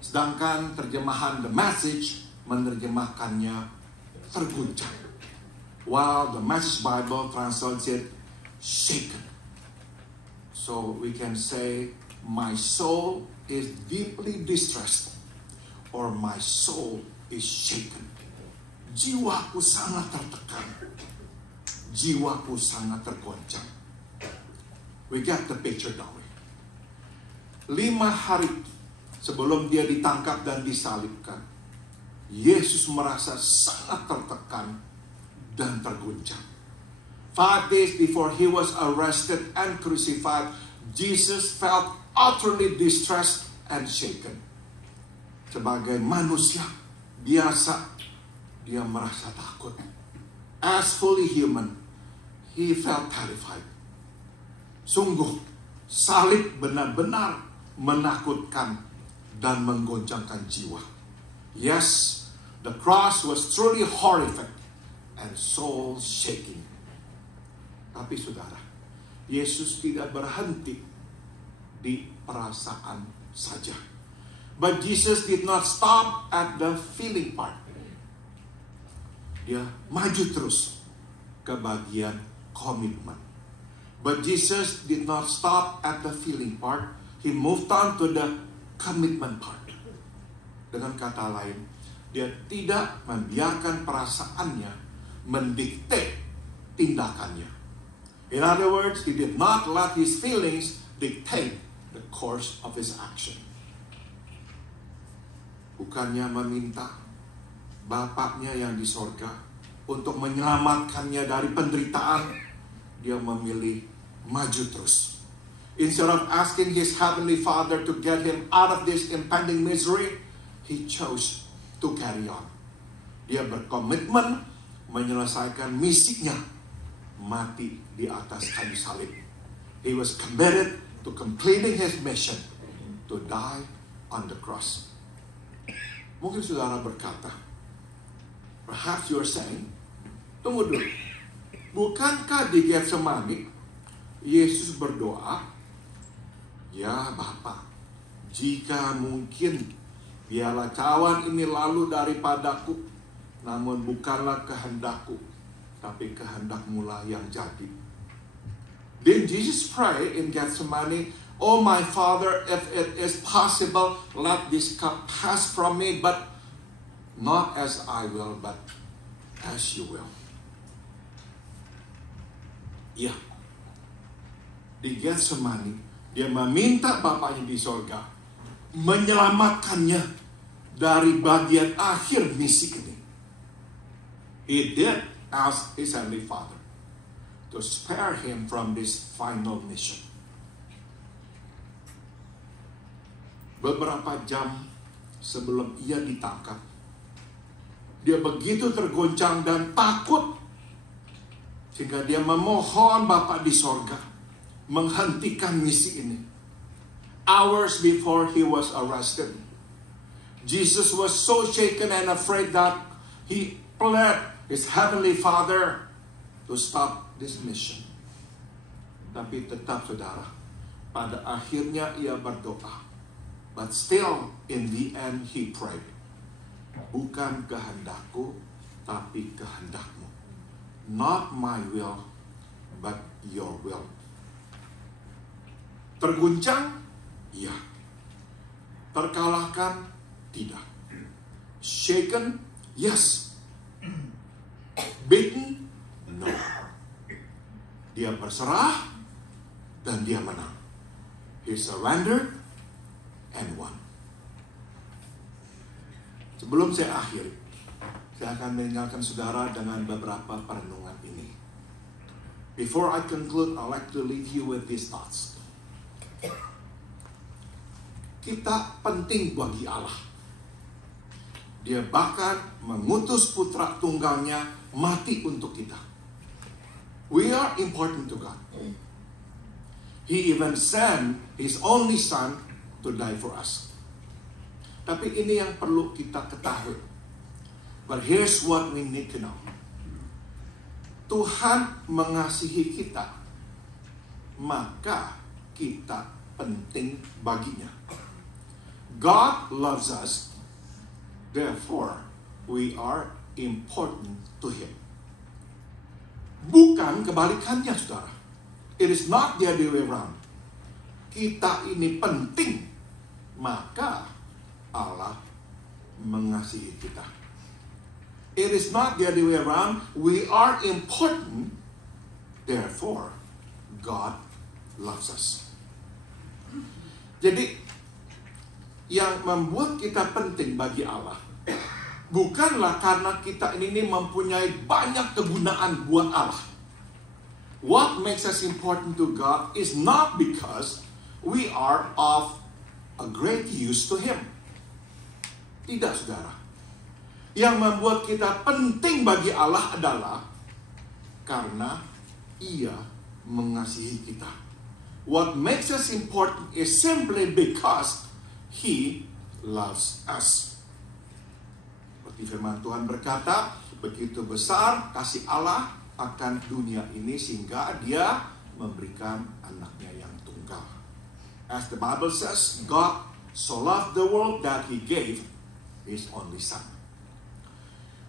Sedangkan terjemahan The Message menerjemahkannya terguncang. While the Message Bible translates it shaken. So we can say, my soul is deeply distressed, or my soul is shaken. Jiwaku sangat tertekan. Jiwaku sangat tergoncang. We get the picture, don't we? 5 hari sebelum dia ditangkap dan disalibkan, Yesus merasa sangat tertekan dan terguncang. 5 days before he was arrested and crucified, Jesus felt utterly distressed and shaken. Sebagai manusia biasa, dia merasa takut. As fully human, he felt terrified. Sungguh, salib benar-benar menakutkan dan menggoncangkan jiwa. Yes, the cross was truly horrific and soul-shaking. Tapi saudara, Yesus tidak berhenti di perasaan saja. But Jesus did not stop at the feeling part. Dia maju terus ke bagian komitmen. But Jesus did not stop at the feeling part. He moved on to the commitment part. Dengan kata lain, dia tidak membiarkan perasaannya mendikte tindakannya. In other words, he did not let his feelings dictate the course of his action. Bukannya meminta Bapaknya yang di sorga untuk menyelamatkannya dari penderitaan, dia memilih maju terus. Instead of asking his heavenly Father to get him out of this impending misery, he chose to carry on. Dia berkomitmen menyelesaikan misinya, mati di atas kayu salib. He was committed to completing his mission, to die on the cross. Mungkin saudara berkata, perhaps you are saying, tunggu dulu, bukankah di Getsemani Yesus berdoa, ya Bapa, jika mungkin biarlah cawan ini lalu daripadaku, namun bukanlah kehendakku, tapi kehendak-Mu lah yang jadi. Then Jesus pray in Gethsemane, "Oh my Father, if it is possible, let this cup pass from me, but not as I will, but as you will." Ya, di Gethsemane, dia meminta Bapaknya di sorga menyelamatkannya dari bagian akhir misi ini. He did ask his heavenly Father to spare him from this final mission. Beberapa jam sebelum ia ditangkap, dia begitu tergoncang dan takut sehingga dia memohon Bapa di sorga menghentikan misi ini. Hours before he was arrested, Jesus was so shaken and afraid that he pled his heavenly Father to stop this mission. Tapi tetap saudara, pada akhirnya ia berdoa. But still, in the end, he prayed, bukan kehendakku, tapi kehendak-Mu. Not my will, but your will. Terguncang? Ya. Terkalahkan? Tidak. Shaken? Yes. Beaten? No. Dia berserah dan dia menang. He surrendered and won. Sebelum saya akhiri, saya akan meninggalkan saudara dengan beberapa perenungan ini. Before I conclude, I'd like to leave you with these thoughts. Kita penting bagi Allah. Dia bahkan mengutus putra tunggalnya mati untuk kita. We are important to God. He even sent His only Son to die for us. Tapi ini yang perlu kita ketahui. But here's what we need to know. Tuhan mengasihi kita, maka kita penting baginya. God loves us, therefore we are important to Him. Bukan kebalikannya, saudara. It is not the other way around. Kita ini penting, maka Allah mengasihi kita. It is not the other way around. We are important, therefore God loves us. Jadi yang membuat kita penting bagi Allah bukanlah karena kita ini mempunyai banyak kegunaan buat Allah. What makes us important to God is not because we are of a great use to Him. Tidak, saudara. Yang membuat kita penting bagi Allah adalah karena Ia mengasihi kita. What makes us important is simply because He loves us. Seperti firman Tuhan berkata, begitu besar kasih Allah akan dunia ini sehingga Dia memberikan anaknya yang tunggal. As the Bible says, God so loved the world that He gave His only Son.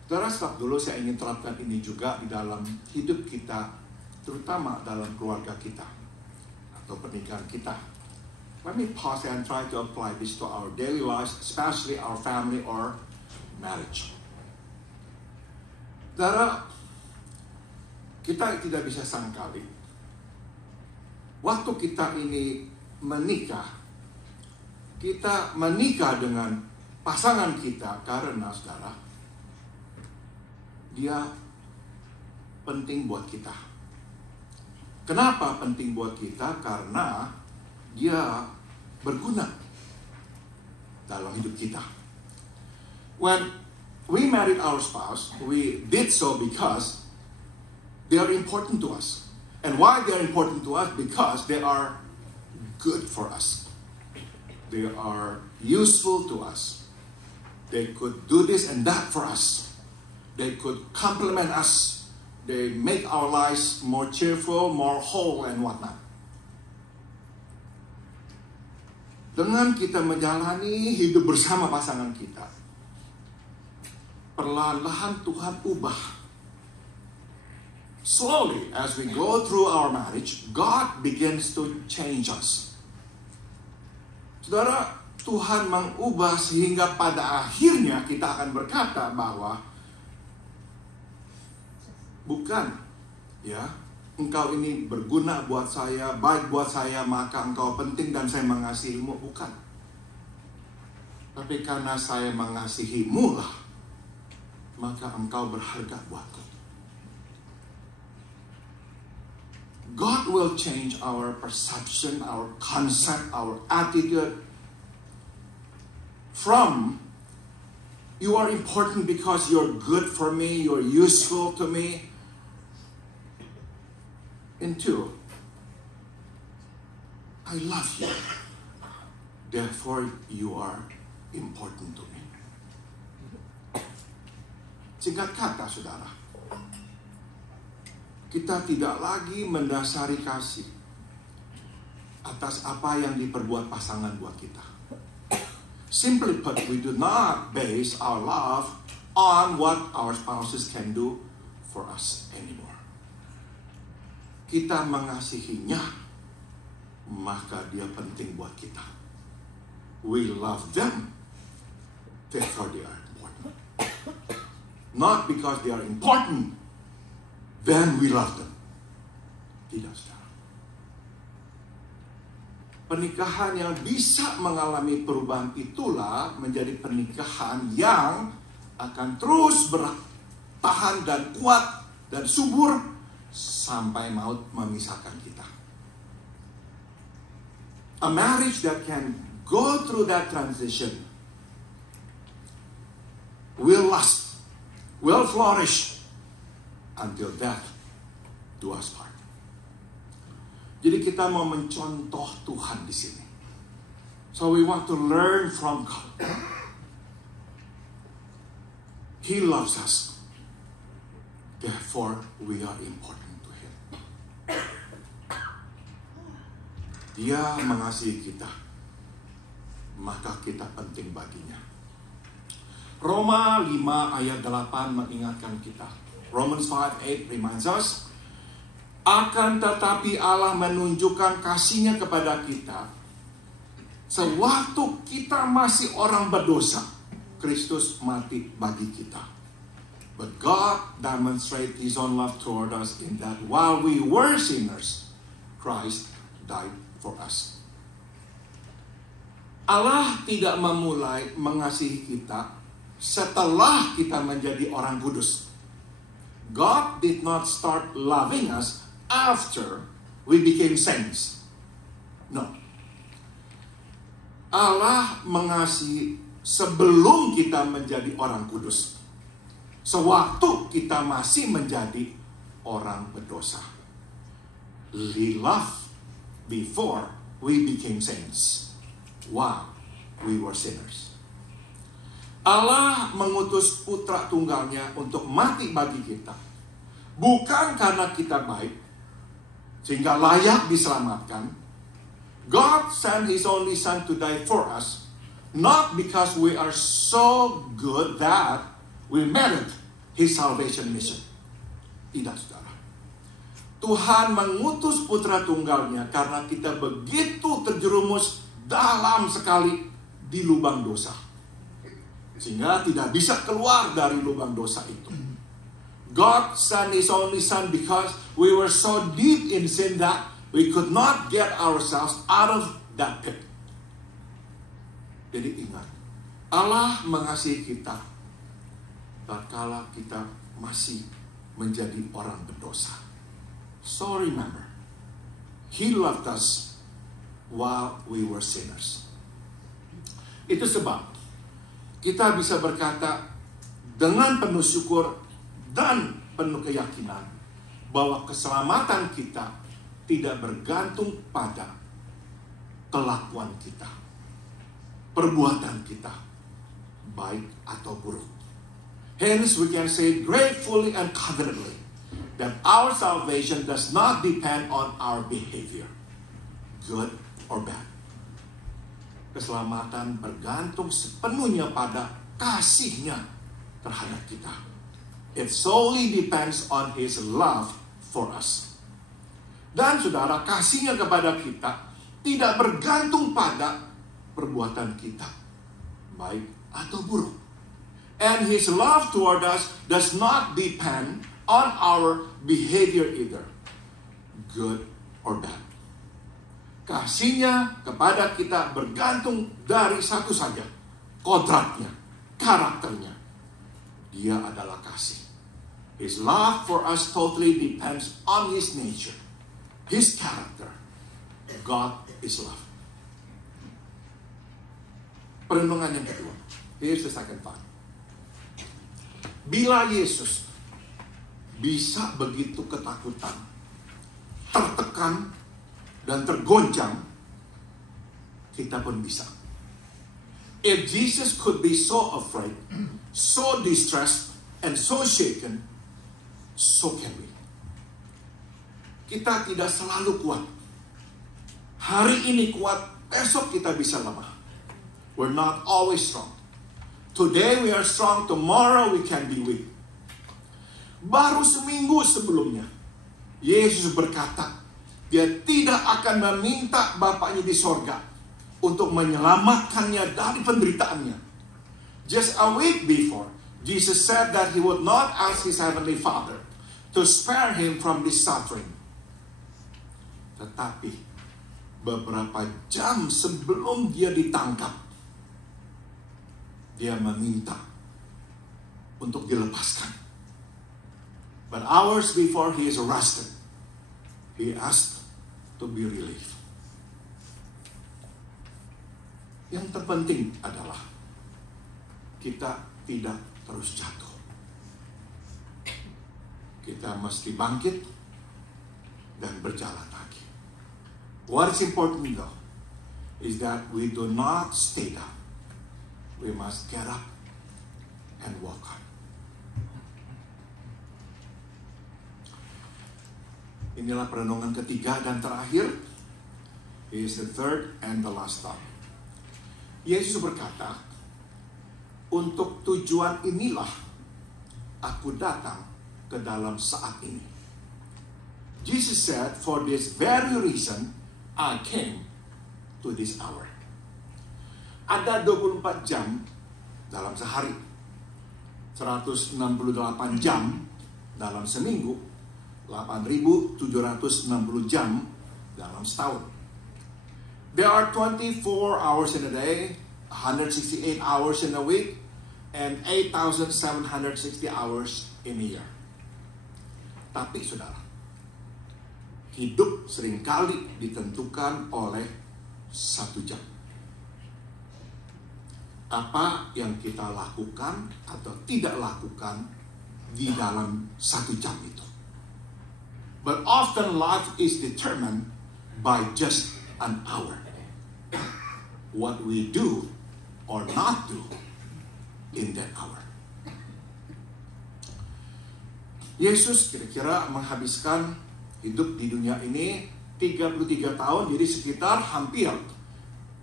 Saudara, stop dulu, saya ingin terapkan ini juga di dalam hidup kita, terutama dalam keluarga kita atau pernikahan kita. Let me pause and try to apply this to our daily lives, especially our family or marriage. Saudara, kita tidak bisa sangkali waktu kita ini menikah dengan pasangan kita karena, saudara, dia penting buat kita. Kenapa penting buat kita? Karena dia berguna dalam hidup kita. When we married our spouse, we did so because they are important to us. And why they are important to us? Because they are good for us. They are useful to us. They could do this and that for us. They could complement us. They make our lives more cheerful, more whole, and whatnot. Dengan kita menjalani hidup bersama pasangan kita, perlahan-lahan Tuhan ubah. Slowly, as we go through our marriage, God begins to change us. Saudara, Tuhan mengubah sehingga pada akhirnya kita akan berkata bahwa bukan, ya, engkau ini berguna buat saya, baik buat saya, maka engkau penting dan saya mengasihimu. Bukan. Tapi karena saya mengasihimu lah, maka engkau berharga buatku. God will change our perception, our concept, our attitude from you are important because you're good for me, you're useful to me, into I love you, therefore you are important to me. Singkat kata, saudara, kita tidak lagi mendasari kasih atas apa yang diperbuat pasangan buat kita. Simply put, we do not base our love on what our spouses can do for us anymore. Kita mengasihinya, maka dia penting buat kita. We love them, therefore they are important. Not because they are important, then we love them. Tidak, saudara. Pernikahan yang bisa mengalami perubahan itulah menjadi pernikahan yang akan terus bertahan dan kuat dan subur sampai maut memisahkan kita. A marriage that can go through that transition will last, will flourish until death do us part. Jadi kita mau mencontoh Tuhan di sini. So we want to learn from God. He loves us. Therefore, we are important to Him. Dia mengasihi kita, maka kita penting baginya. Roma 5 ayat 8 mengingatkan kita. Romans 5:8 reminds us, akan tetapi Allah menunjukkan kasih-Nya kepada kita. Sewaktu kita masih orang berdosa, Kristus mati bagi kita. But God demonstrated His own love toward us in that while we were sinners, Christ died for us. Allah tidak memulai mengasihi kita setelah kita menjadi orang kudus. God did not start loving us after we became saints. No. Allah mengasihi sebelum kita menjadi orang kudus. Sewaktu kita masih menjadi orang berdosa. He loved before we became saints. While we were sinners. Allah mengutus putra tunggalnya untuk mati bagi kita. Bukan karena kita baik, sehingga layak diselamatkan. God sent His only Son to die for us, not because we are so good that we merit His salvation mission. Tidak, saudara. Tuhan mengutus putra tunggalnya karena kita begitu terjerumus dalam sekali di lubang dosa, sehingga tidak bisa keluar dari lubang dosa itu. God sent His only Son because we were so deep in sin that we could not get ourselves out of that pit. Jadi ingat, Allah mengasihi kita tatkala kita masih menjadi orang berdosa. So remember, He loved us while we were sinners. Itu sebab kita bisa berkata dengan penuh syukur dan penuh keyakinan bahwa keselamatan kita tidak bergantung pada kelakuan kita, perbuatan kita, baik atau buruk. Hence we can say gratefully and confidently that our salvation does not depend on our behavior, good or bad. Keselamatan bergantung sepenuhnya pada kasih-Nya terhadap kita. It solely depends on His love for us. Dan saudara, kasih-Nya kepada kita tidak bergantung pada perbuatan kita, baik atau buruk. And His love toward us does not depend on our behavior either, good or bad. Kasih-Nya kepada kita bergantung dari satu saja, kodratnya, karakternya. Dia adalah kasih. His love for us totally depends on His nature, His character. God is love. Perenungan yang kedua. Here's the second part. Bila Yesus bisa begitu ketakutan, tertekan, dan tergoncang, kita pun bisa. If Jesus could be so afraid, so distressed, and so shaken, so can we. Kita tidak selalu kuat. Hari ini kuat, esok kita bisa lemah. We're not always strong. Today we are strong, tomorrow we can be weak. Baru seminggu sebelumnya, Yesus berkata, Dia tidak akan meminta Bapaknya di sorga untuk menyelamatkannya dari penderitaannya. Just a week before, Jesus said that He would not ask His Heavenly Father to spare Him from this suffering. Tetapi beberapa jam sebelum Dia ditangkap, Dia meminta untuk dilepaskan. But hours before He is arrested, He asked to be released. Yang terpenting adalah kita tidak terus jatuh. Kita mesti bangkit dan berjalan lagi. What is important though is that we do not stay down. We must get up and walk on. Inilah perenungan ketiga dan terakhir. Is the third and the last thought. Yesus berkata, untuk tujuan inilah aku datang ke dalam saat ini. Jesus said, for this very reason I came to this hour. Ada 24 jam dalam sehari, 168 jam dalam seminggu, 8.760 jam dalam setahun. There are 24 hours in a day, 168 hours in a week, and 8,760 hours in a year. Tapi saudara, hidup seringkali ditentukan oleh 1 jam. Apa yang kita lakukan atau tidak lakukan di dalam 1 jam itu. But often life is determined by just an hour. What we do or not do in that hour. Yesus kira-kira menghabiskan hidup di dunia ini 33 tahun, jadi sekitar hampir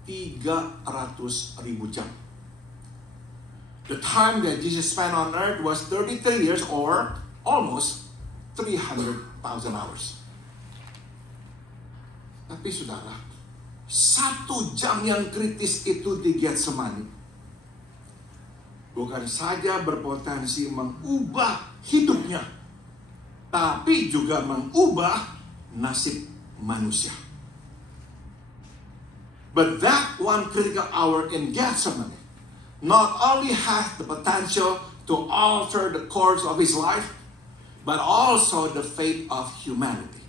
300.000 jam. The time that Jesus spent on earth was 33 years or almost 300,000 hours. Tapi saudara, 1 jam yang kritis itu di Getsemani bukan saja berpotensi mengubah hidupnya, tapi juga mengubah nasib manusia. But that one critical hour in Gethsemane not only has the potential to alter the course of his life, but also the fate of humanity.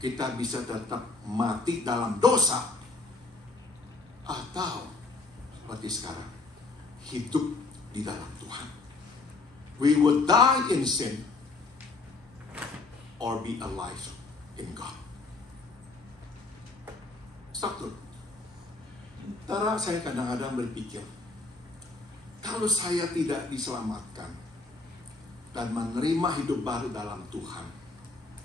Kita bisa tetap mati dalam dosa, atau seperti sekarang, hidup di dalam Tuhan. We would die in sin or be alive in God. Stop dulu. Tara, saya kadang-kadang berpikir, kalau saya tidak diselamatkan dan menerima hidup baru dalam Tuhan,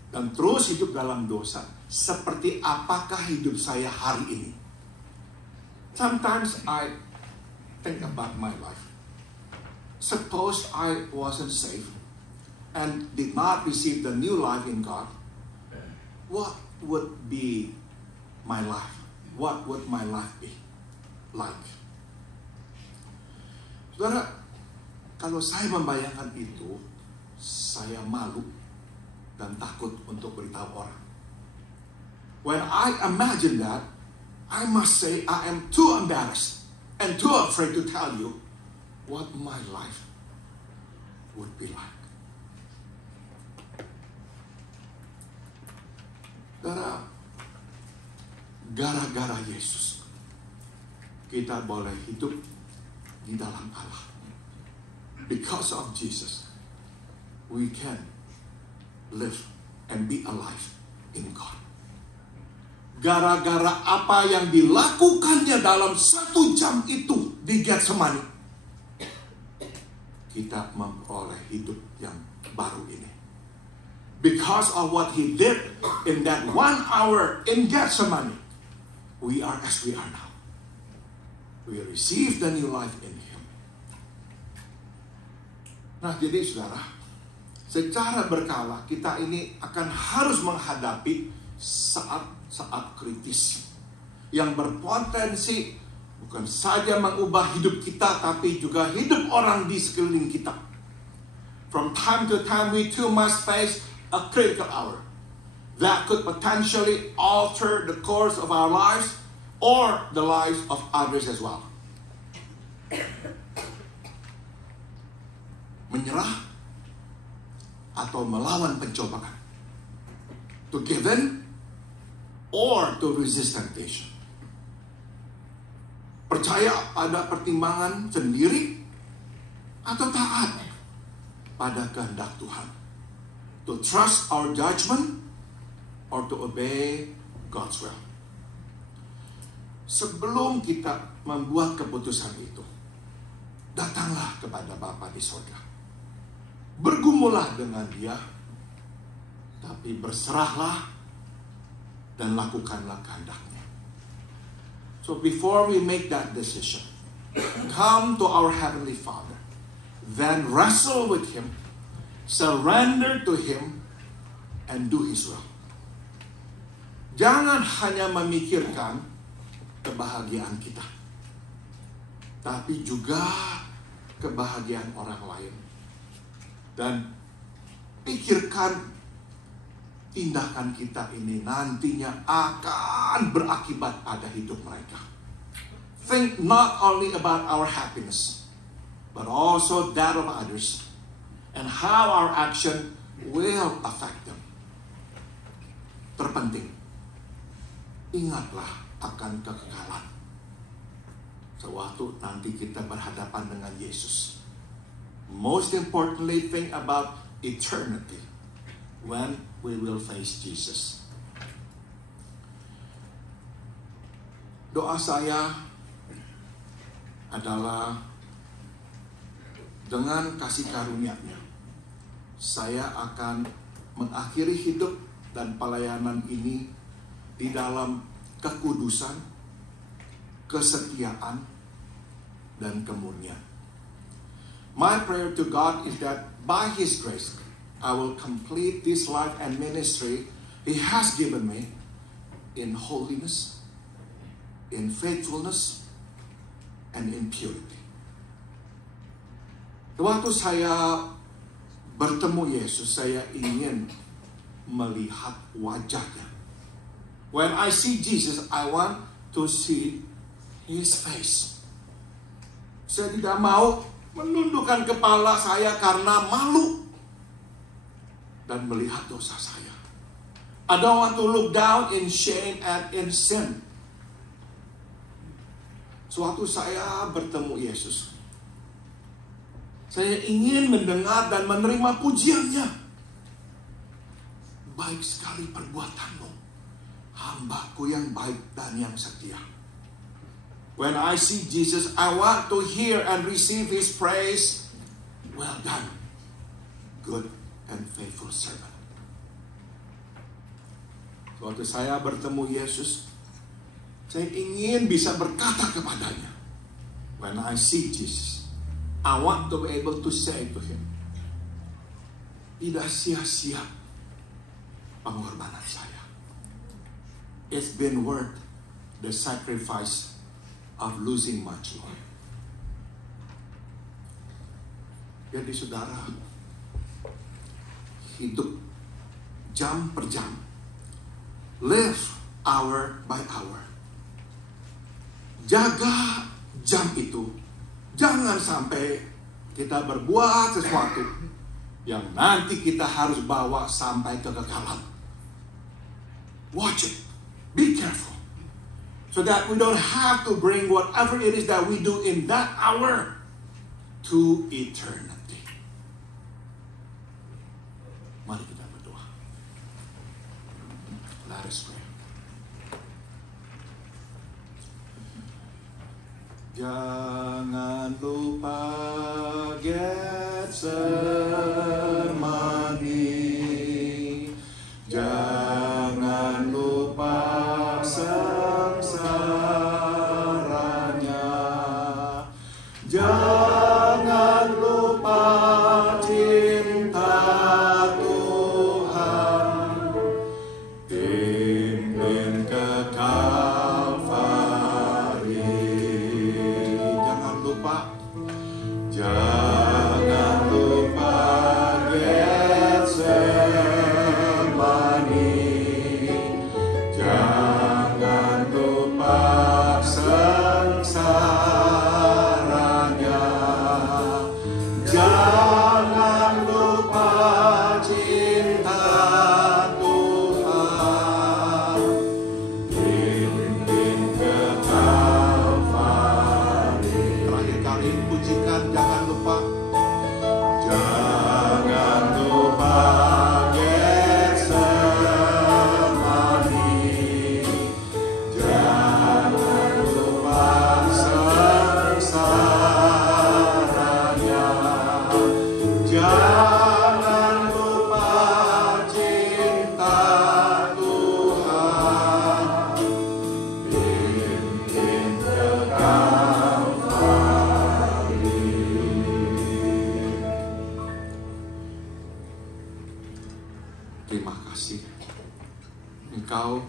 dan terus hidup dalam dosa, seperti apakah hidup saya hari ini? Sometimes I think about my life. Suppose I wasn't saved and did not receive the new life in God, what would be my life? What would my life be like? Saudara, kalau saya membayangkan itu, saya malu dan takut untuk beritahu orang. When I imagine that, I must say I am too embarrassed and too afraid to tell you what my life would be like. Gara-gara Yesus, kita boleh hidup di dalam Allah. Because of Jesus, we can live and be alive in God. Gara-gara apa yang dilakukannya dalam 1 jam itu di Getsemani, kita memperoleh hidup yang baru ini. Because of what he did in that 1 hour in Gethsemane, we are as we are now. We receive the new life in him. Nah, jadi saudara, secara berkala kita ini akan harus menghadapi saat-saat kritis yang berpotensi bukan saja mengubah hidup kita, tapi juga hidup orang di sekeliling kita. From time to time we too must face a critical hour that could potentially alter the course of our lives or the lives of others as well. Menyerah atau melawan pencobaan, to give in or to resist temptation. Percaya pada pertimbangan sendiri atau taat pada kehendak Tuhan. To trust our judgment or to obey God's will. Sebelum kita membuat keputusan itu, datanglah kepada Bapa di surga. Bergumulah dengan Dia, tapi berserahlah dan lakukanlah kehendaknya. So before we make that decision, come to our Heavenly Father, then wrestle with Him, surrender to Him, and do His will. Jangan hanya memikirkan kebahagiaan kita, tapi juga kebahagiaan orang lain. Dan pikirkan tindakan kita ini nantinya akan berakibat pada hidup mereka. Think not only about our happiness, but also that of others, and how our action will affect them. Terpenting, ingatlah akan kekekalan sewaktu nanti kita berhadapan dengan Yesus. Most importantly, think about eternity when we will face Jesus. Doa saya adalah dengan kasih karunia-Nya, saya akan mengakhiri hidup dan pelayanan ini di dalam kekudusan, kesetiaan, dan kemurnian. My prayer to God is that by His grace, I will complete this life and ministry He has given me in holiness, in faithfulness, and in purity. Waktu saya bertemu Yesus, saya ingin melihat wajahnya. When I see Jesus, I want to see His face. Saya tidak mau menundukkan kepala saya karena malu dan melihat dosa saya. I don't want to look down in shame and in sin. Suatu saya bertemu Yesus, saya ingin mendengar dan menerima pujiannya. Baik sekali perbuatanmu, hambaku yang baik dan yang setia. When I see Jesus, I want to hear and receive His praise. Well done, good and faithful servant. Waktu saya bertemu Yesus, saya ingin bisa berkata kepadanya. When I see Jesus, I want to be able to say to Him, tidak sia-sia pengorbanan saya. It's been worth the sacrifice of losing my joy. Jadi saudara, hidup jam per jam, live hour by hour. Jaga jam itu, jangan sampai kita berbuat sesuatu yang nanti kita harus bawa sampai kekekalan. Watch it, be careful, so that we don't have to bring whatever it is that we do in that hour to eternity. Mari kita berdoa. Let us pray. Jangan lupa Getsemani, jangan lupa sengsaranya, jangan lupa cinta Tuhan, pimpin ke Kalvari. Jangan lupa Getsemani, jangan lupa sengsaranya, jangan lupa cinta Tuhan, pimpin ke Kalvari. Terakhir kali pujikan, jangan lupa Getsemani, jangan lupa sengsaranya, jangan lupa cinta Tuhan, pimpin ke Kalvari. Terima kasih, Engkau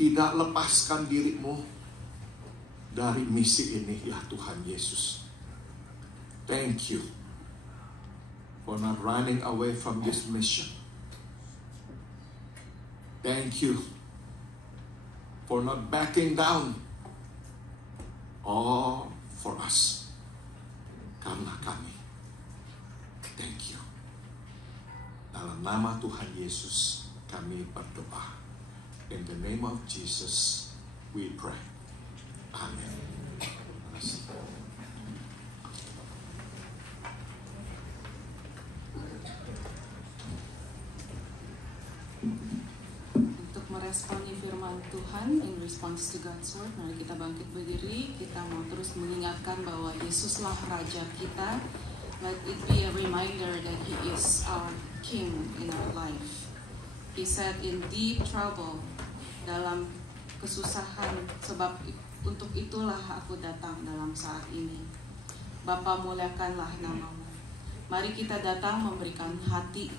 tidak lepaskan dirimu dari misi ini, ya Tuhan Yesus. Thank you for not running away from this mission. Thank you for not backing down. All for us. Karena kami. Thank you. Dalam nama Tuhan Yesus kami berdoa. In the name of Jesus we pray. Amin. Terima kasih. Untuk meresponi firman Tuhan in response to God's word, mari kita bangkit berdiri. Kita mau terus mengingatkan bahwa Yesuslah Raja kita. Let it be a reminder that He is our King in our life. He said in deep trouble, dalam kesusahan, sebab untuk itulah aku datang dalam saat ini. Bapa, muliakanlah namamu. Mari kita datang memberikan hati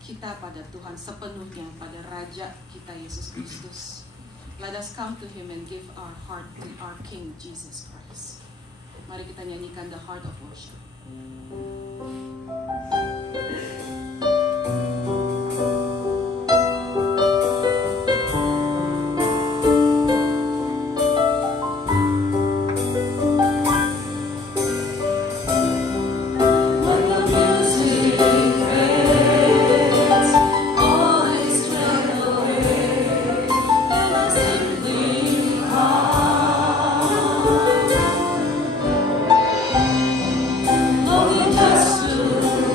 kita pada Tuhan sepenuhnya, pada Raja kita Yesus Kristus. Let us come to Him and give our heart to our King Jesus Christ. Mari kita nyanyikan the heart of worship. Oh, we just do.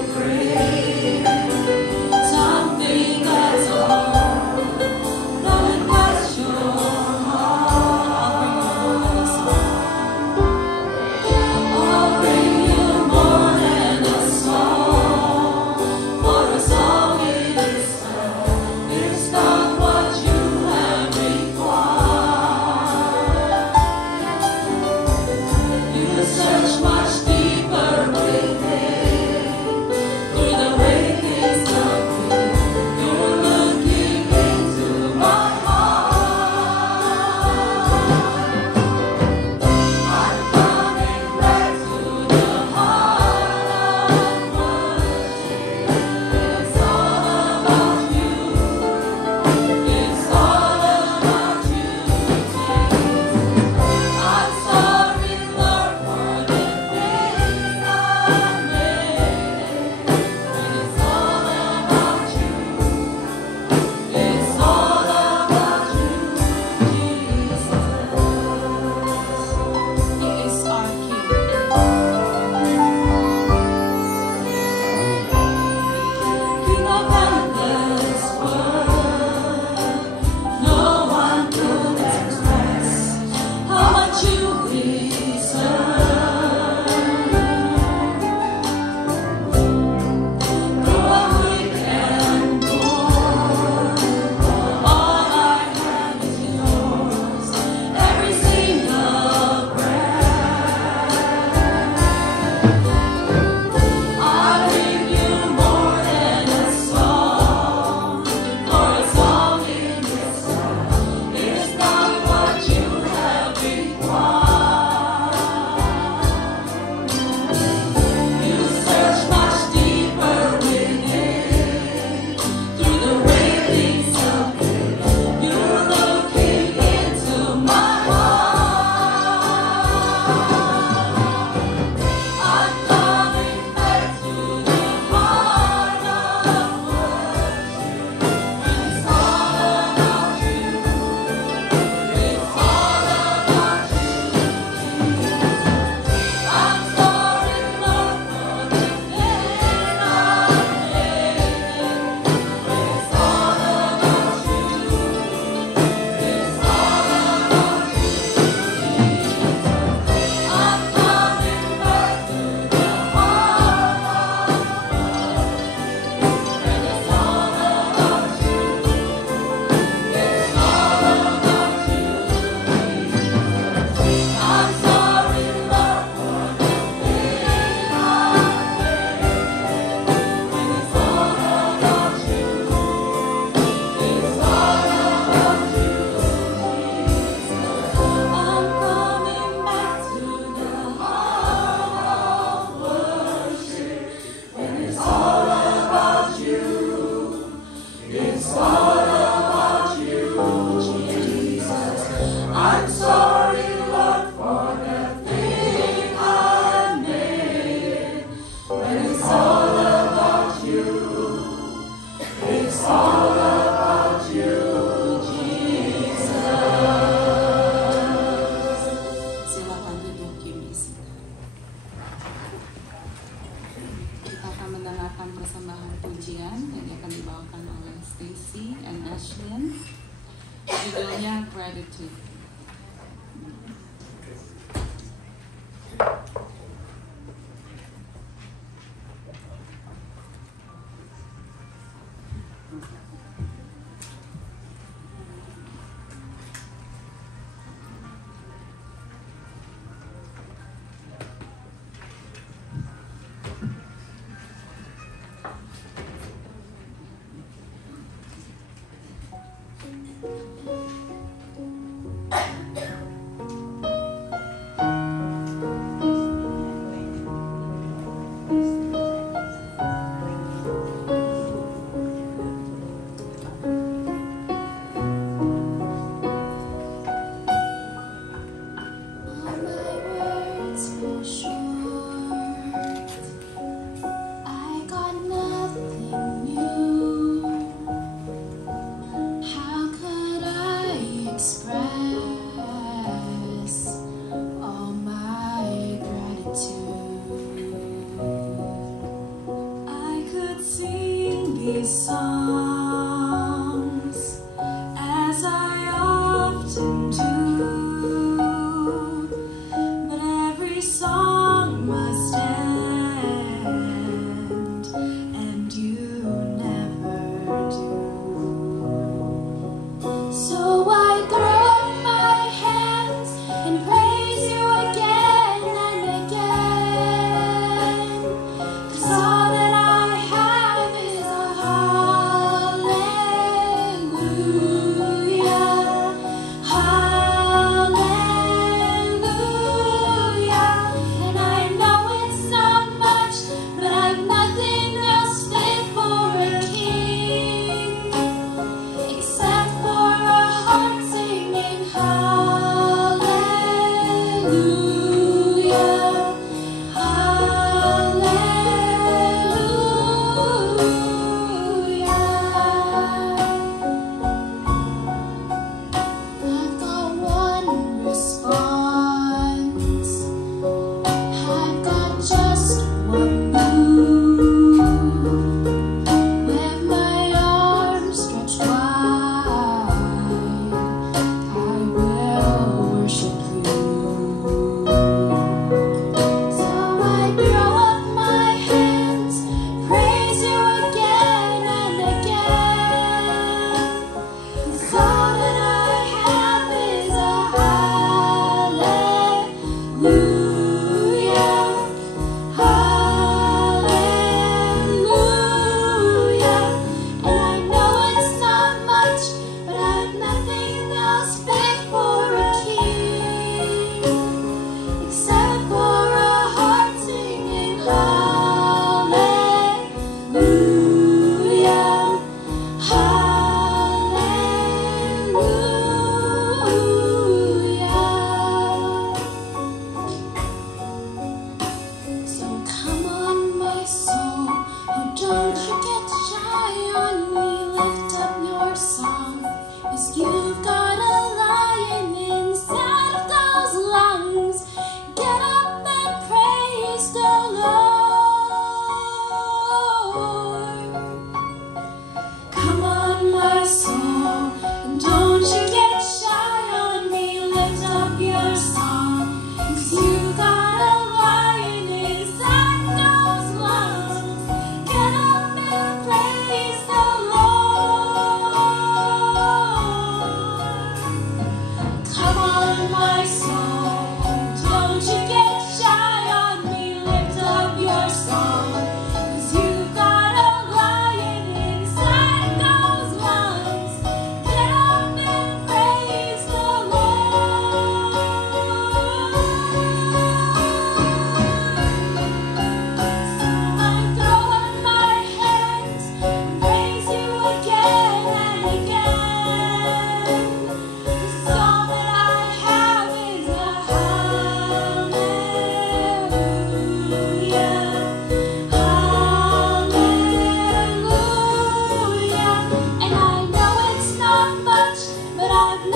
I'm sorry, Lord, for the thing I made. When it's all about you, it's all about you, Jesus. Silakan duduk, Kim Isi. Kita akan mendengarkan persembahan pujian yang akan dibawakan oleh Stacy and Ashlyn. Judulnya Gratitude.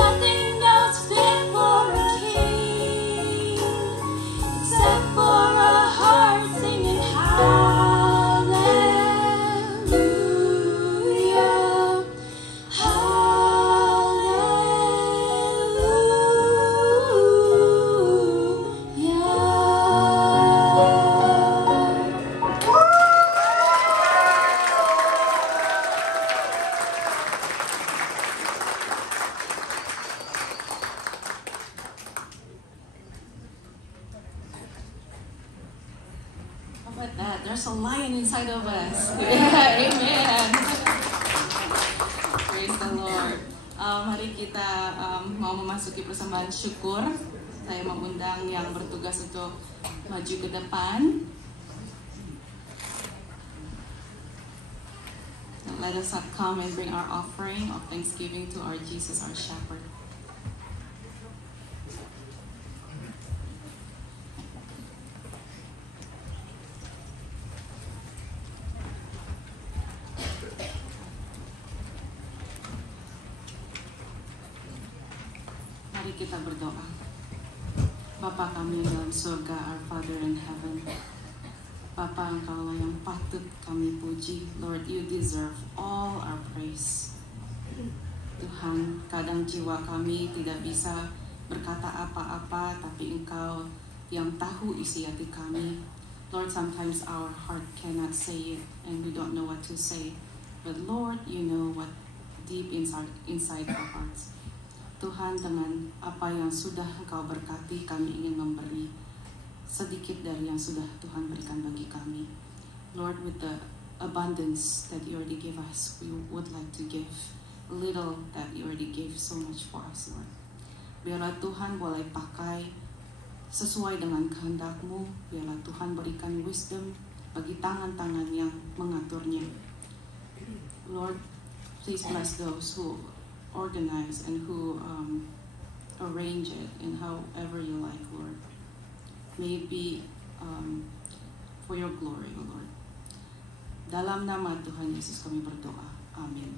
nothing else fit for a king except for a heart singing hallelujah, How about that? There's a lion inside of us. Yeah, amen. Praise the Lord. Mari kita mau memasuki persembahan syukur. Saya mengundang yang bertugas untuk maju ke depan. Let us come and bring our offering of thanksgiving to our Jesus, our shepherd. Mari kita berdoa. Bapa kami yang dalam surga, our Father in heaven. Bapa, Engkau yang patut kami puji. Lord, you deserve all our praise. Tuhan, kadang jiwa kami tidak bisa berkata apa-apa, tapi Engkau yang tahu isi hati kami. Lord, sometimes our heart cannot say it and we don't know what to say. But Lord, you know what deep inside our hearts. Tuhan, dengan apa yang sudah Engkau berkati, kami ingin memberi sedikit dari yang sudah Tuhan berikan bagi kami. Lord, with the abundance that you already give us, we would like to give little that you already gave so much for us, Lord. Biarlah Tuhan boleh pakai sesuai dengan kehendak-Mu. Biarlah Tuhan berikan wisdom bagi tangan-tangan yang mengaturnya. Lord, please bless those who organize and who arrange it in however you like, Lord. May it be for your glory, O Lord. Dalam nama Tuhan Yesus kami berdoa. Amin.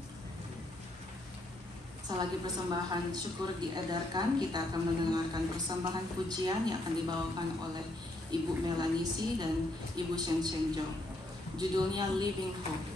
Selagi persembahan syukur diedarkan, kita akan mendengarkan persembahan pujian yang akan dibawakan oleh Ibu Melanisi dan Ibu Shen Shenjo. Judulnya Living Hope.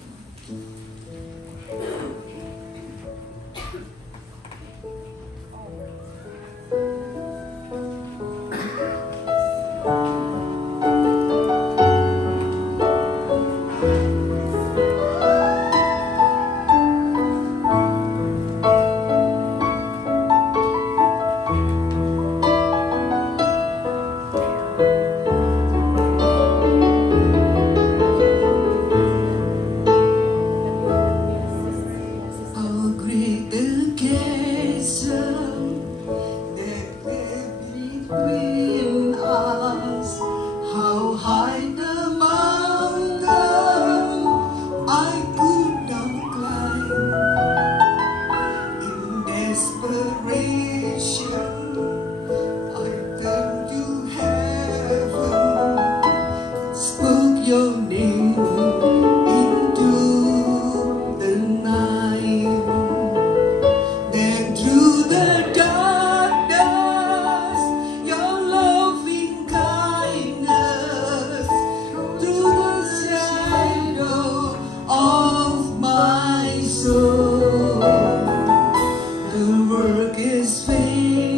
The work is finished.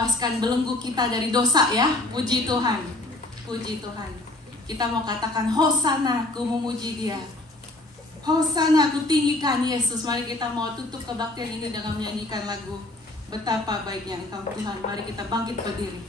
bebaskan belenggu kita dari dosa ya. Puji Tuhan. Puji Tuhan. Kita mau katakan Hosana, ku memuji Dia. Hosana, ku tinggikan Yesus. Mari kita mau tutup kebaktian ini dengan menyanyikan lagu Betapa Baiknya Engkau Tuhan. Mari kita bangkit berdiri.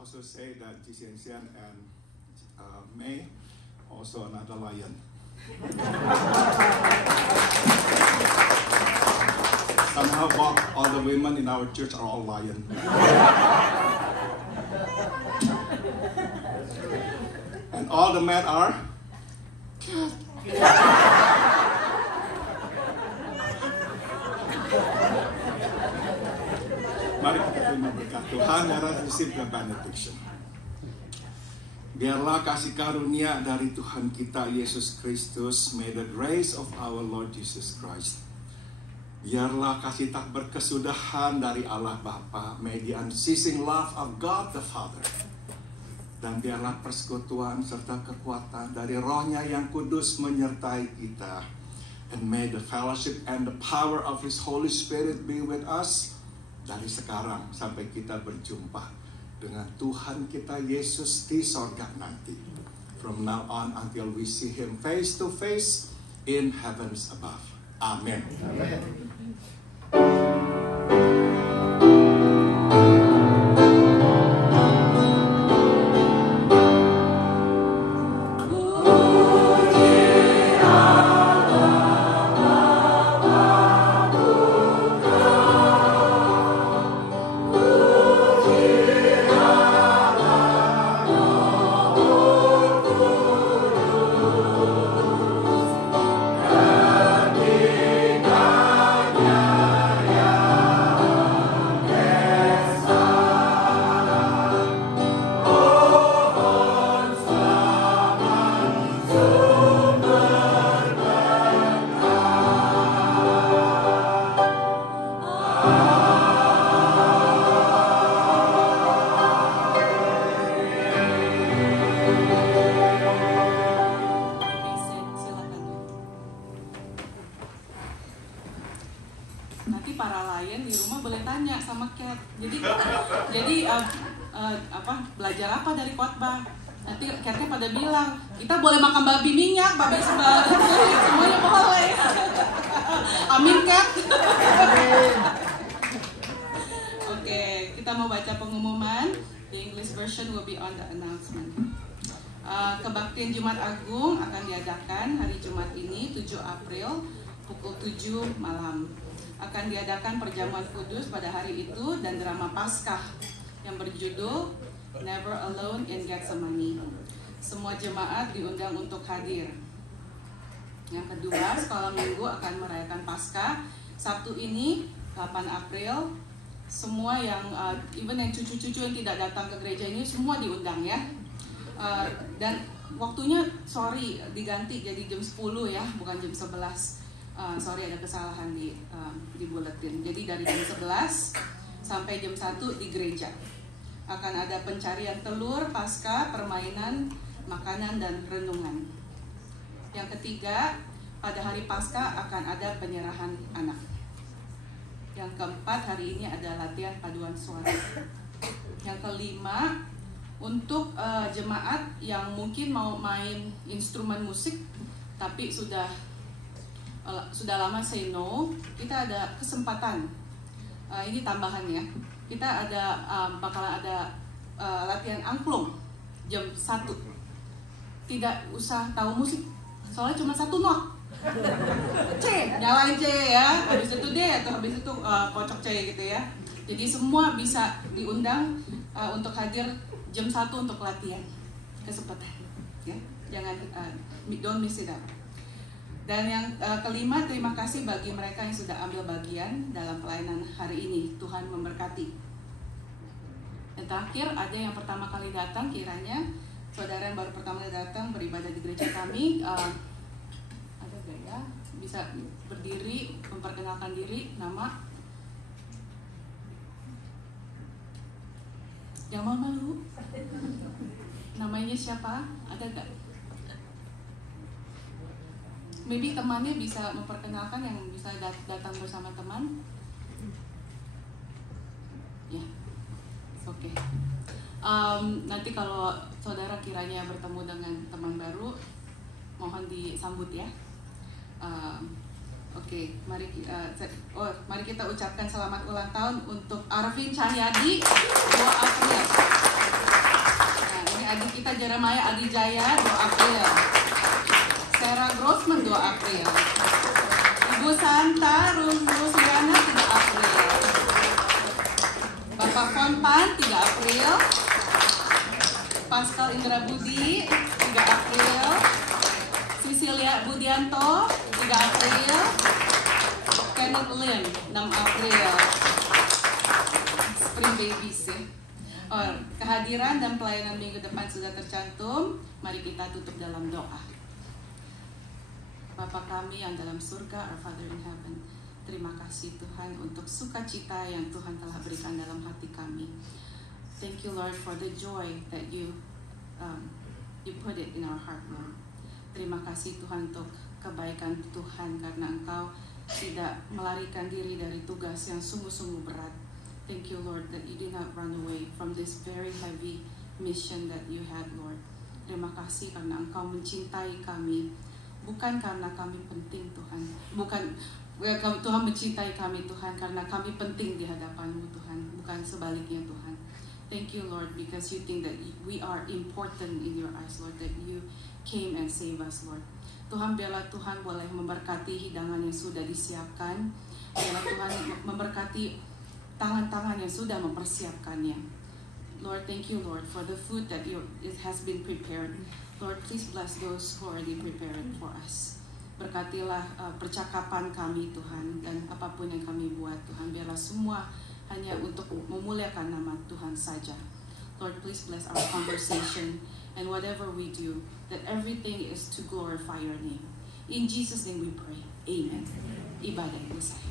Also say that Jixian and May also another lion. Somehow all the women in our church are all lion. And all the men are cat. Mari kita terima berkat Tuhan. Receive the benediction. Biarlah kasih karunia dari Tuhan kita Yesus Kristus, may the grace of our Lord Jesus Christ, biarlah kasih tak berkesudahan dari Allah Bapa, may the unceasing love of God the Father, dan biarlah persekutuan serta kekuatan dari Roh-Nya yang kudus menyertai kita, and may the fellowship and the power of His Holy Spirit be with us dari sekarang sampai kita berjumpa dengan Tuhan kita Yesus di sorga nanti. From now on until we see Him face to face in heavens above. Amen. Amen. Nanti para lion di rumah boleh tanya sama Cat. Jadi belajar apa dari khotbah? Nanti Catnya pada bilang kita boleh makan babi minyak, babi sebelah, semuanya boleh. Amin Cat. Oke, kita mau baca pengumuman. The English version will be on the announcement. Kebaktian Jumat Agung akan diadakan hari Jumat ini 7 April pukul 7 malam. Akan diadakan perjamuan kudus pada hari itu dan drama Paskah yang berjudul Never Alone in Gethsemane. Semua jemaat diundang untuk hadir. Yang kedua, sekolah minggu akan merayakan Paskah. Sabtu ini 8 April, semua yang even yang cucu-cucu yang tidak datang ke gereja ini semua diundang ya. Dan waktunya diganti jadi jam 10 ya, bukan jam 11. Ada kesalahan di buletin. Jadi dari jam 11 sampai jam 1 di gereja. Akan ada pencarian telur, Paskah, permainan, makanan dan renungan. Yang ketiga, pada hari Paskah akan ada penyerahan anak. Yang keempat, hari ini ada latihan paduan suara. Yang kelima, untuk jemaat yang mungkin mau main instrumen musik tapi sudah lama say no, kita ada kesempatan. Ini tambahan ya. Kita bakalan ada latihan angklung jam 1. Tidak usah tahu musik, soalnya cuma 1 not. C, nyalain C ya, habis itu D atau habis itu kocok C gitu ya. Jadi semua bisa diundang untuk hadir jam 1 untuk latihan. Kesempatan ya. Jangan don't miss it out. Dan yang kelima, terima kasih bagi mereka yang sudah ambil bagian dalam pelayanan hari ini. Tuhan memberkati. Dan terakhir, ada yang pertama kali datang, kiranya saudara yang baru pertama kali datang beribadah di gereja kami, ada gak ya? Bisa berdiri, memperkenalkan diri, nama. Jangan malu. Namanya siapa? Ada gak? Maybe temannya bisa memperkenalkan, yang bisa datang bersama teman. Ya, oke. Nanti kalau saudara kiranya bertemu dengan teman baru, mohon disambut ya. Oke, mari kita ucapkan selamat ulang tahun untuk Arvin Cahyadi 2 April. Nah, ini adik kita Jeremiah Adi Jaya 2 April. Sarah Grossman 2 April. Ibu Santa Rusiana 3 April. Bapak Konpan 3 April. Pascal Indra Budi 3 April. Cecilia Budianto 3 April. Kenneth Lin 6 April. Spring Babies ya. Kehadiran dan pelayanan minggu depan sudah tercantum. Mari kita tutup dalam doa. Bapa kami yang dalam surga, our Father in heaven, terima kasih Tuhan untuk sukacita yang Tuhan telah berikan dalam hati kami. Thank you Lord for the joy that you put it in our heart Lord. Terima kasih Tuhan untuk kebaikan Tuhan karena Engkau tidak melarikan diri dari tugas yang sungguh-sungguh berat. Thank you Lord that you did not run away from this very heavy mission that you had Lord. Terima kasih karena Engkau mencintai kami. Bukan karena kami penting Tuhan, Tuhan mencintai kami Tuhan karena kami penting di hadapan-Mu Tuhan, bukan sebaliknya Tuhan. Thank you Lord because you think that we are important in your eyes Lord, that you came and save us Lord. Tuhan biarlah Tuhan boleh memberkati hidangan yang sudah disiapkan, biarlah Tuhan memberkati tangan-tangan yang sudah mempersiapkannya. Lord, thank you Lord for the food that it has been prepared. Lord, please bless those who already prepared for us. Berkatilah percakapan kami Tuhan, dan apapun yang kami buat Tuhan, biarlah semua hanya untuk memuliakan nama Tuhan saja. Lord, please bless our conversation and whatever we do, that everything is to glorify your name. In Jesus' name we pray. Amen. Ibadah selesai.